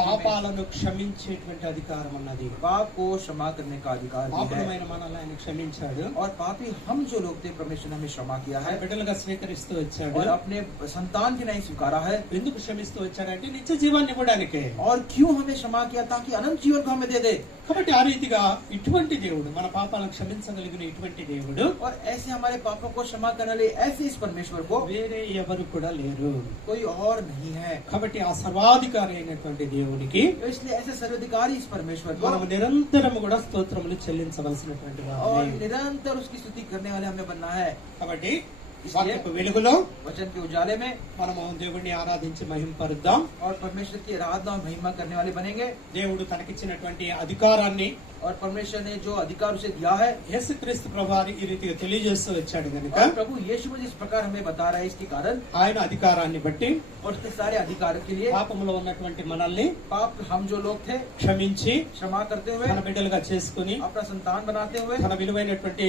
పాపాలను క్షమించేటువంటి అధికారం ఉన్నది. पाप को क्षमा करने का अधिकार भी है। పాపమైన మనల్ని ఆయన క్షమించాడు. और पापी हम जो लोग थे परमेश्वर ने हमें क्षमा किया है ఆయన బిడ్డలుగా స్వీకరిస్తూ వచ్చాడు. और अपने संतान की नहीं स्वीकारा है। ఎందుకు క్షమిస్తూ వచ్చాడంటే నిత్య జీవాన్ని ఇవ్వడానికే. और क्यों हमें क्षमा किया? ताकि अनंत जीवन को हमें दे दे। కాబట్టి ఆ రీతిగా ఇటువంటి దేవుడు, మన పాపాలను క్షమించగలిగిన ఇటువంటి దేవుడు और ऐसे हमारे पापों को क्षमा करने वाले ऐसे इस परमेश्वर को వేరే ఎవరు కూడా లేరు. कोई और नहीं है। కాబట్టి ఆ సర్వాధికారి అయినటువంటి దేవునికి तो इसलिए ऐसे सर्वाधिकारी इस परमेश्वर को మనం నిరంతరం కూడా స్తోత్రములు చెల్లించవలసినటువంటి और వారమే. निरंतर उसकी स्तुति करने वाले हमें बनना है। కాబట్టి వాక్యపు వెలుగులో वचन के उजाले में మనము దేవుడిని ఆరాధించి మహింపరుద్దాం. और परमेश्वर की आराधना और महिमा करने वाले बनेंगे। దేవుడు తనకిచ్చినటువంటి అధికారాన్ని और परमेश्वर ने जो अधिकार उसे दिया है, యేసుక్రీస్తు ప్రభువారు ఈ రీతిగా తెలియజేస్తూ వచ్చాడు కనుక और प्रभु यीशु मसीह इस प्रकार हमें बता रहा है, इसके कारण ఆయన అధికారాన్ని బట్టి और उसके सारे अधिकारों के लिए పాపములో ఉన్నటువంటి మనల్ని पाप हम जो लोग थे క్షమించి क्षमा करते हुए, తన బిడ్డలుగా చేసుకుని अपना संतान बनाते हुए తన విలువైనటువంటి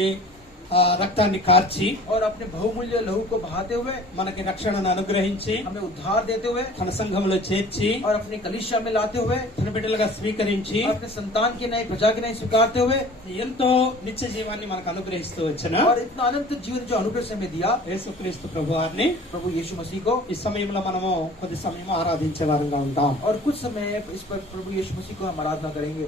రక్తాన్ని కార్చి और अपने बहुमूल्य लहू को बहाते हुए మనకి రక్షణను అనుగ్రహించి हमें उद्धार देते हुए తన సంఘంలో చేర్చి और अपनी कलीसिया में लाते हुए తన బిడ్డలుగా స్వీకరించి और अपने संतान की नई प्रजा की नई स्वीकारते हुए ఎంతో నిత్య జీవాన్ని మనకు అనుగ్రహిస్తూ వచ్చిన और इतना अनंत जीवन जो अनुग्रह से हमें दिया యేసుక్రీస్తు ప్రభువారిని प्रभु यीशु मसीह को, ఈ సమయంలో మనము కొద్ది సమయం ఆరాధించే వారంగా ఉంటాం. और कुछ समय इस पर प्रभु यीशु मसीह को हम आराधना करेंगे।